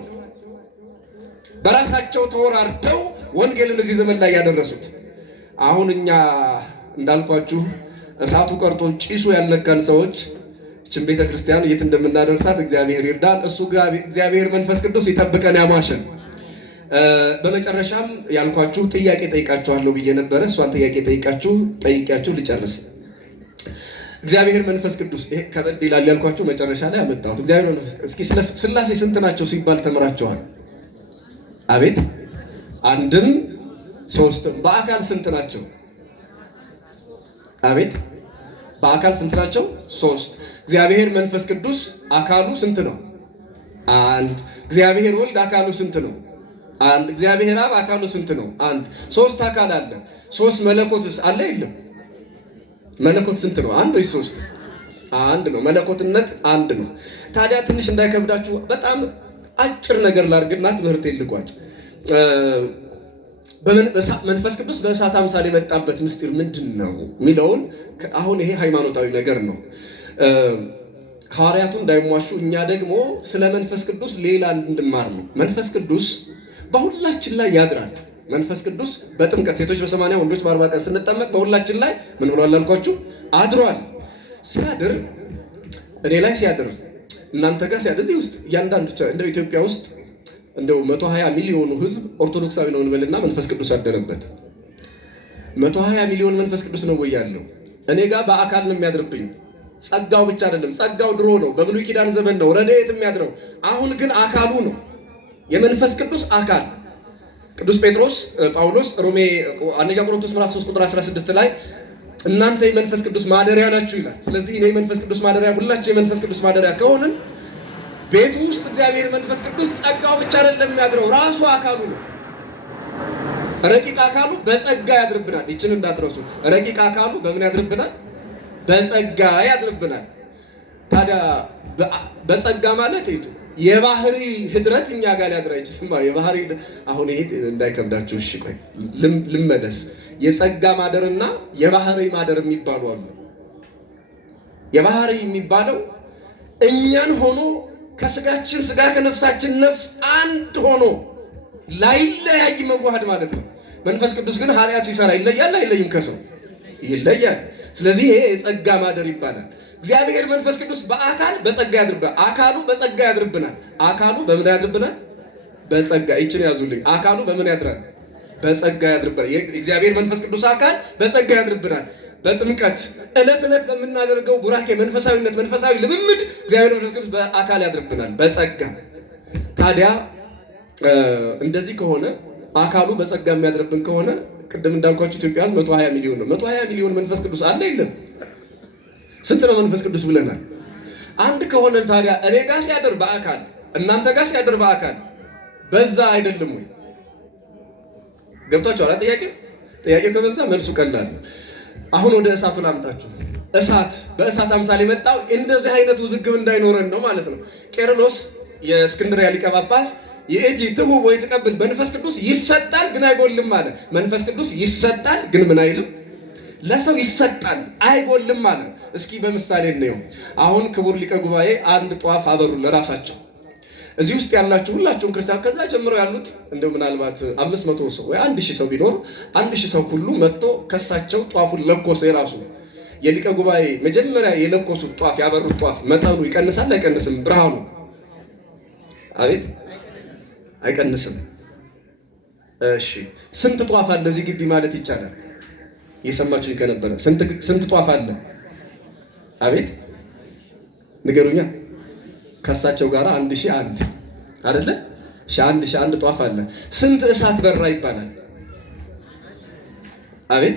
በራሳቸው ተወራርደው ወንጌልን እዚህ ዘመን ላይ ያደረሱት። አሁን እኛ እንዳልኳችሁ እሳቱ ቀርቶ ጭሱ ያልነካን ሰዎች ይህችን ቤተ ክርስቲያን የት እንደምናደርሳት እግዚአብሔር ይርዳን። እሱ እግዚአብሔር መንፈስ ቅዱስ ይጠብቀን ያሟሸን። በመጨረሻም ያልኳችሁ ጥያቄ ጠይቃችኋለሁ ብዬ ነበረ። እሷን ጥያቄ ጠይቂያችሁ ልጨርስ። እግዚአብሔር መንፈስ ቅዱስ ይሄ ከበድ ይላል ያልኳችሁ መጨረሻ ላይ አመጣሁት። እግዚአብሔር መንፈስ እስኪ ስላሴ ስንት ናቸው ሲባል ተምራችኋል? አቤት አንድም ሶስትም። በአካል ስንት ናቸው? አቤት በአካል ስንት ናቸው? ሶስት። እግዚአብሔር መንፈስ ቅዱስ አካሉ ስንት ነው? አንድ። እግዚአብሔር ወልድ አካሉ ስንት ነው? አንድ። እግዚአብሔር አብ አካሉ ስንት ነው? አንድ። ሶስት አካል አለ። ሶስት መለኮትስ አለ የለም? መለኮት ስንት ነው? አንድ ወይ ሶስት? አንድ ነው። መለኮትነት አንድ ነው። ታዲያ ትንሽ እንዳይከብዳችሁ በጣም አጭር ነገር ላድርግና ትምህርት ልቋጭ። መንፈስ ቅዱስ በእሳት አምሳል የመጣበት ምስጢር ምንድን ነው የሚለውን አሁን ይሄ ሃይማኖታዊ ነገር ነው። ሐዋርያቱ እንዳይሟሹ እኛ ደግሞ ስለ መንፈስ ቅዱስ ሌላ እንድማር ነው። መንፈስ ቅዱስ በሁላችን ላይ ያድራል። መንፈስ ቅዱስ በጥምቀት ሴቶች በ80 ወንዶች በ40 ቀን ስንጠመቅ በሁላችን ላይ ምን ብሏል አልኳችሁ? አድሯል። ሲያድር እኔ ላይ ሲያድር እናንተ ጋር ሲያድር እዚህ ውስጥ እያንዳንዱ እንደ ኢትዮጵያ ውስጥ እንደው 120 ሚሊዮኑ ህዝብ ኦርቶዶክሳዊ ነው እንበልና መንፈስ ቅዱስ ያደረበት 120 ሚሊዮን መንፈስ ቅዱስ ነው ወይ ያለው? እኔ ጋር በአካል ነው የሚያድርብኝ። ጸጋው ብቻ አይደለም፣ ጸጋው ድሮ ነው፣ በብሉይ ኪዳን ዘመን ነው ረድኤት የሚያድረው። አሁን ግን አካሉ ነው የመንፈስ ቅዱስ አካል። ቅዱስ ጳውሎስ ሮሜ 1 ቆሮንቶስ ምዕራፍ 3 ቁጥር 16 ላይ እናንተ የመንፈስ ቅዱስ ማደሪያ ናችሁ ይላል። ስለዚህ እኔ የመንፈስ ቅዱስ ማደሪያ፣ ሁላችን የመንፈስ ቅዱስ ማደሪያ ከሆንን ቤቱ ውስጥ እግዚአብሔር መንፈስ ቅዱስ ጸጋው ብቻ አይደለም የሚያድረው፣ ራሱ አካሉ ነው። ረቂቅ አካሉ በጸጋ ያድርብናል። ይችን እንዳትረሱ። ረቂቅ አካሉ በምን ያድርብናል? በጸጋ ያድርብናል። ታዲያ በጸጋ ማለት የባህሪ ህድረት እኛ ጋር ሊያድር አይችልም። የባህሪ አሁን ይሄ እንዳይከብዳችሁ እሺ፣ ቆይ ልመለስ። የጸጋ ማደርና የባህሪ ማደር የሚባሉ አሉ። የባህሪ የሚባለው እኛን ሆኖ ከስጋችን ስጋ ከነፍሳችን ነፍስ አንድ ሆኖ ላይለያይ መዋሃድ ማለት ነው። መንፈስ ቅዱስ ግን ኃጢአት ሲሰራ ይለያል አይለይም? ከሰው ይለያል። ስለዚህ ይሄ የጸጋ ማደር ይባላል። እግዚአብሔር መንፈስ ቅዱስ በአካል በጸጋ ያድርብናል። አካሉ በጸጋ ያድርብናል። አካሉ በምን ያድርብናል? በጸጋ። ይችን ያዙልኝ። አካሉ በምን ያድራል? በጸጋ ያድርብናል። እግዚአብሔር መንፈስ ቅዱስ አካል በጸጋ ያድርብናል። በጥምቀት ዕለት ዕለት በምናደርገው ቡራኬ መንፈሳዊነት፣ መንፈሳዊ ልምምድ እግዚአብሔር መንፈስ ቅዱስ በአካል ያድርብናል በጸጋ። ታዲያ እንደዚህ ከሆነ አካሉ በጸጋ የሚያድርብን ከሆነ ቅድም እንዳልኳችሁ ኢትዮጵያ 120 ሚሊዮን ነው። 120 ሚሊዮን መንፈስ ቅዱስ አለ የለም? ስንት ነው መንፈስ ቅዱስ ብለናል? አንድ ከሆነ ታዲያ እኔ ጋር ሲያድር በአካል እናንተ ጋር ሲያድር በአካል በዛ አይደለም ወይ? ገብቷችኋል? ጥያቄው ከበዛ መልሱ ቀላል። አሁን ወደ እሳቱ ላምጣችሁ። እሳት በእሳት አምሳል የመጣው እንደዚህ አይነት ውዝግብ እንዳይኖረን ነው ማለት ነው። ቄርሎስ የእስክንድርያ ሊቀ ጳጳስ የእቲ ትሁብ ወይ ተቀብል መንፈስ ቅዱስ ይሰጣል ግን አይጎልም አለ። መንፈስ ቅዱስ ይሰጣል ግን ምን አይልም? ለሰው ይሰጣል አይጎልም አለ። እስኪ በምሳሌ እንየው። አሁን ክቡር ሊቀ ጉባኤ አንድ ጧፍ አበሩ ለራሳቸው። እዚህ ውስጥ ያላችሁ ሁላችሁም ክርስቲያን ከዛ ጀምረው ያሉት እንደው ምናልባት 500 ሰው ወይ 1000 ሰው ቢኖር 1000 ሰው ሁሉ መጥቶ ከሳቸው ጧፉን ለኮሰ። የራሱ የሊቀ ጉባኤ መጀመሪያ የለኮሱት ጧፍ ያበሩት ጧፍ መጠኑ ይቀንሳል አይቀንስም? ብርሃኑ አቤት አይቀንስም። እሺ ስንት ጧፍ አለ እዚህ ግቢ ማለት ይቻላል? የሰማችሁኝ ከነበረ ስንት ጧፍ አለ? አቤት ንገሩኛ። ከሳቸው ጋር 1001 አይደለ? 1001 ጧፍ አለ። ስንት እሳት በራ ይባላል? አቤት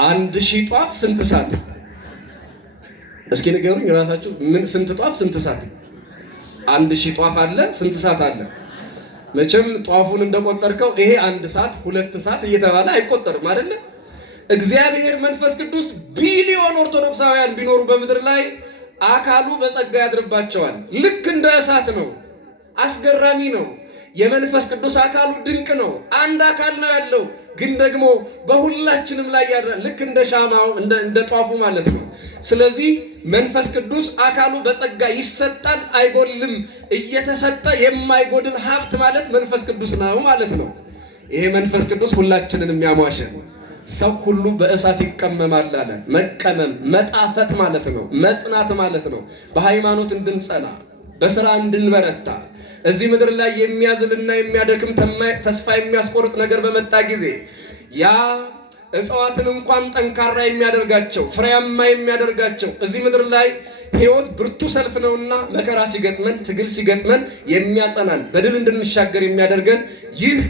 1000 ጧፍ ስንት እሳት? እስኪ ንገሩኝ ራሳችሁ። ምን ስንት ጧፍ ስንት እሳት? 1000 ጧፍ አለ። ስንት እሳት አለ? መቼም ጧፉን እንደቆጠርከው ይሄ 1 እሳት 2 እሳት እየተባለ አይቆጠርም አይደለ? እግዚአብሔር መንፈስ ቅዱስ ቢሊዮን ኦርቶዶክሳውያን ቢኖሩ በምድር ላይ አካሉ በጸጋ ያድርባቸዋል። ልክ እንደ እሳት ነው። አስገራሚ ነው። የመንፈስ ቅዱስ አካሉ ድንቅ ነው። አንድ አካል ነው ያለው፣ ግን ደግሞ በሁላችንም ላይ ያድራል። ልክ እንደ ሻማው እንደ ጧፉ ማለት ነው። ስለዚህ መንፈስ ቅዱስ አካሉ በጸጋ ይሰጣል አይጎልም። እየተሰጠ የማይጎድል ሀብት ማለት መንፈስ ቅዱስ ነው ማለት ነው። ይሄ መንፈስ ቅዱስ ሁላችንን የሚያሟሸን ሰው ሁሉ በእሳት ይቀመማል አለ። መቀመም መጣፈጥ ማለት ነው። መጽናት ማለት ነው። በሃይማኖት እንድንጸና በስራ እንድንበረታ እዚህ ምድር ላይ የሚያዝልና የሚያደክም ተስፋ የሚያስቆርጥ ነገር በመጣ ጊዜ ያ እጽዋትን እንኳን ጠንካራ የሚያደርጋቸው ፍሬያማ የሚያደርጋቸው እዚህ ምድር ላይ ሕይወት ብርቱ ሰልፍ ነውና መከራ ሲገጥመን ትግል ሲገጥመን የሚያጸናን በድል እንድንሻገር የሚያደርገን ይህ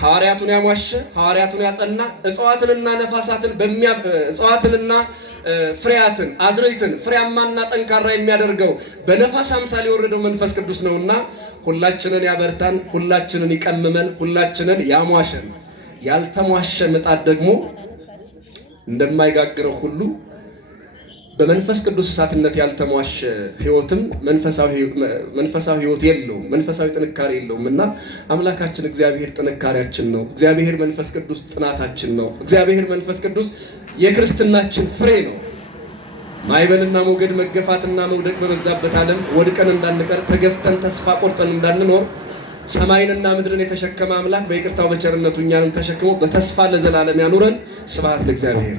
ሐዋርያቱን ያሟሸ ሐዋርያቱን ያጸና እጽዋትንና ነፋሳትን እጽዋትንና ፍሬያትን አዝርዕትን ፍሬያማና ጠንካራ የሚያደርገው በነፋስ አምሳል የወረደው መንፈስ ቅዱስ ነውና ሁላችንን ያበርታን፣ ሁላችንን ይቀምመን፣ ሁላችንን ያሟሸን። ያልተሟሸ ምጣድ ደግሞ እንደማይጋግረው ሁሉ በመንፈስ ቅዱስ እሳትነት ያልተሟሸ ሕይወትም መንፈሳዊ ሕይወት የለውም፣ መንፈሳዊ ጥንካሬ የለውም እና አምላካችን እግዚአብሔር ጥንካሬያችን ነው። እግዚአብሔር መንፈስ ቅዱስ ጥናታችን ነው። እግዚአብሔር መንፈስ ቅዱስ የክርስትናችን ፍሬ ነው። ማዕበልና ሞገድ መገፋትና መውደቅ በበዛበት ዓለም ወድቀን እንዳንቀር ተገፍተን ተስፋ ቆርጠን እንዳንኖር ሰማይንና ምድርን የተሸከመ አምላክ በይቅርታው በቸርነቱ እኛንም ተሸክሞ በተስፋ ለዘላለም ያኑረን። ስብሐት ለእግዚአብሔር።